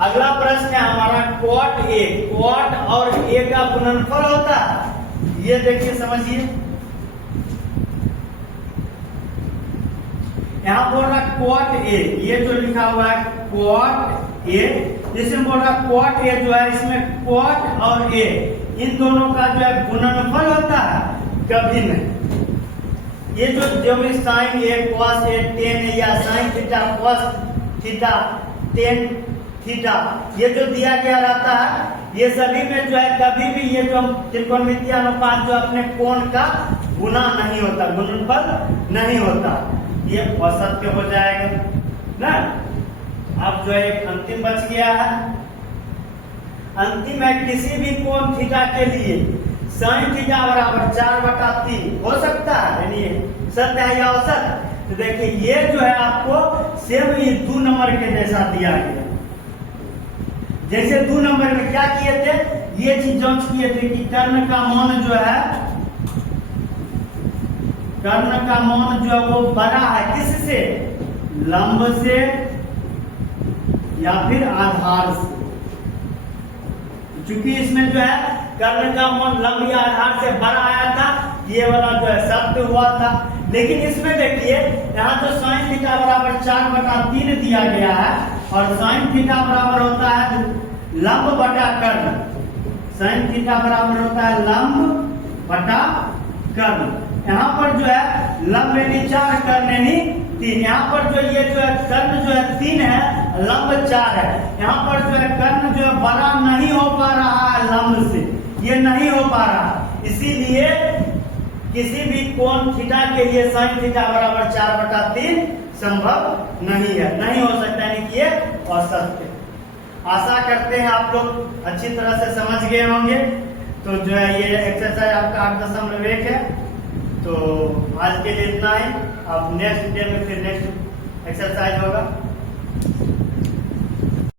अगला प्रश्न है हमारा cot A, cot और A का गुणनफल होता है। ये देखिए समझिए, यहाँ बोल रहा cot A, ये जो लिखा हुआ है cot A, इसमें बोल रहा cot A जो है, इसमें cot और A इन दोनों का जो है गुणनफल होता है, कभी नहीं। ये जो भी sin A cos A tan या sin theta cos theta tan theta, ये जो दिया गया रहता है, ये सभी में जो है कभी भी ये जो त्रिकोणमितीय अनुपात जो अपने कोण का गुना नहीं होता, गुणनफल नहीं होता, ये असत्य हो जाएगा ना। अब जो है एक अंतिम बच गया है। अंतिम है किसी भी कोण थीटा के लिए sin थीटा बराबर 4/3 हो सकता है, यानी सत्य है या असत्य। तो देखिए ये जो है आपको सेम ये 2 नंबर के जैसा दिया गया। जैसे 2 नंबर में क्या किए थे, ये चीज जांच किए थे कि कर्ण का मान जो है, कर्ण का मान जो है वो बड़ा है किससे, लंब से या फिर आधार से। चूंकि इसमें जो है कर्ण का मान लंब या आधार से बड़ा आया था, ये वाला जो है सत्य हुआ था। लेकिन इसमें देखिए यहाँ जो साइन थीटा बराबर 4/3 दिया गया है और साइन थीटा बराबर होता है लंब बटा कर्ण, साइन थीटा बराबर होता है लंब बटा कर्ण। यहाँ पर जो है लंब यानी 4, कर्ण यानी 3। यहाँ पर जो ये जो है कर्ण जो है 3 है, लंब 4 है। यहाँ पर जो है कर्ण जो है बड़ा नहीं हो पा रहा है लंब से, ये नहीं हो पा रहा, इसीलिए किसी भी कोण थीटा के लिए साइन थीटा बराबर 4/3 संभव नहीं है, नहीं हो सकता, यानी कि ये असत्य। आशा करते हैं आप लोग अच्छी तरह से समझ गए होंगे। तो जो है ये एक्सरसाइज आपका 8.1 है। तो आज के लिए इतना ही, अब नेक्स्ट डे में फिर नेक्स्ट एक्सरसाइज होगा।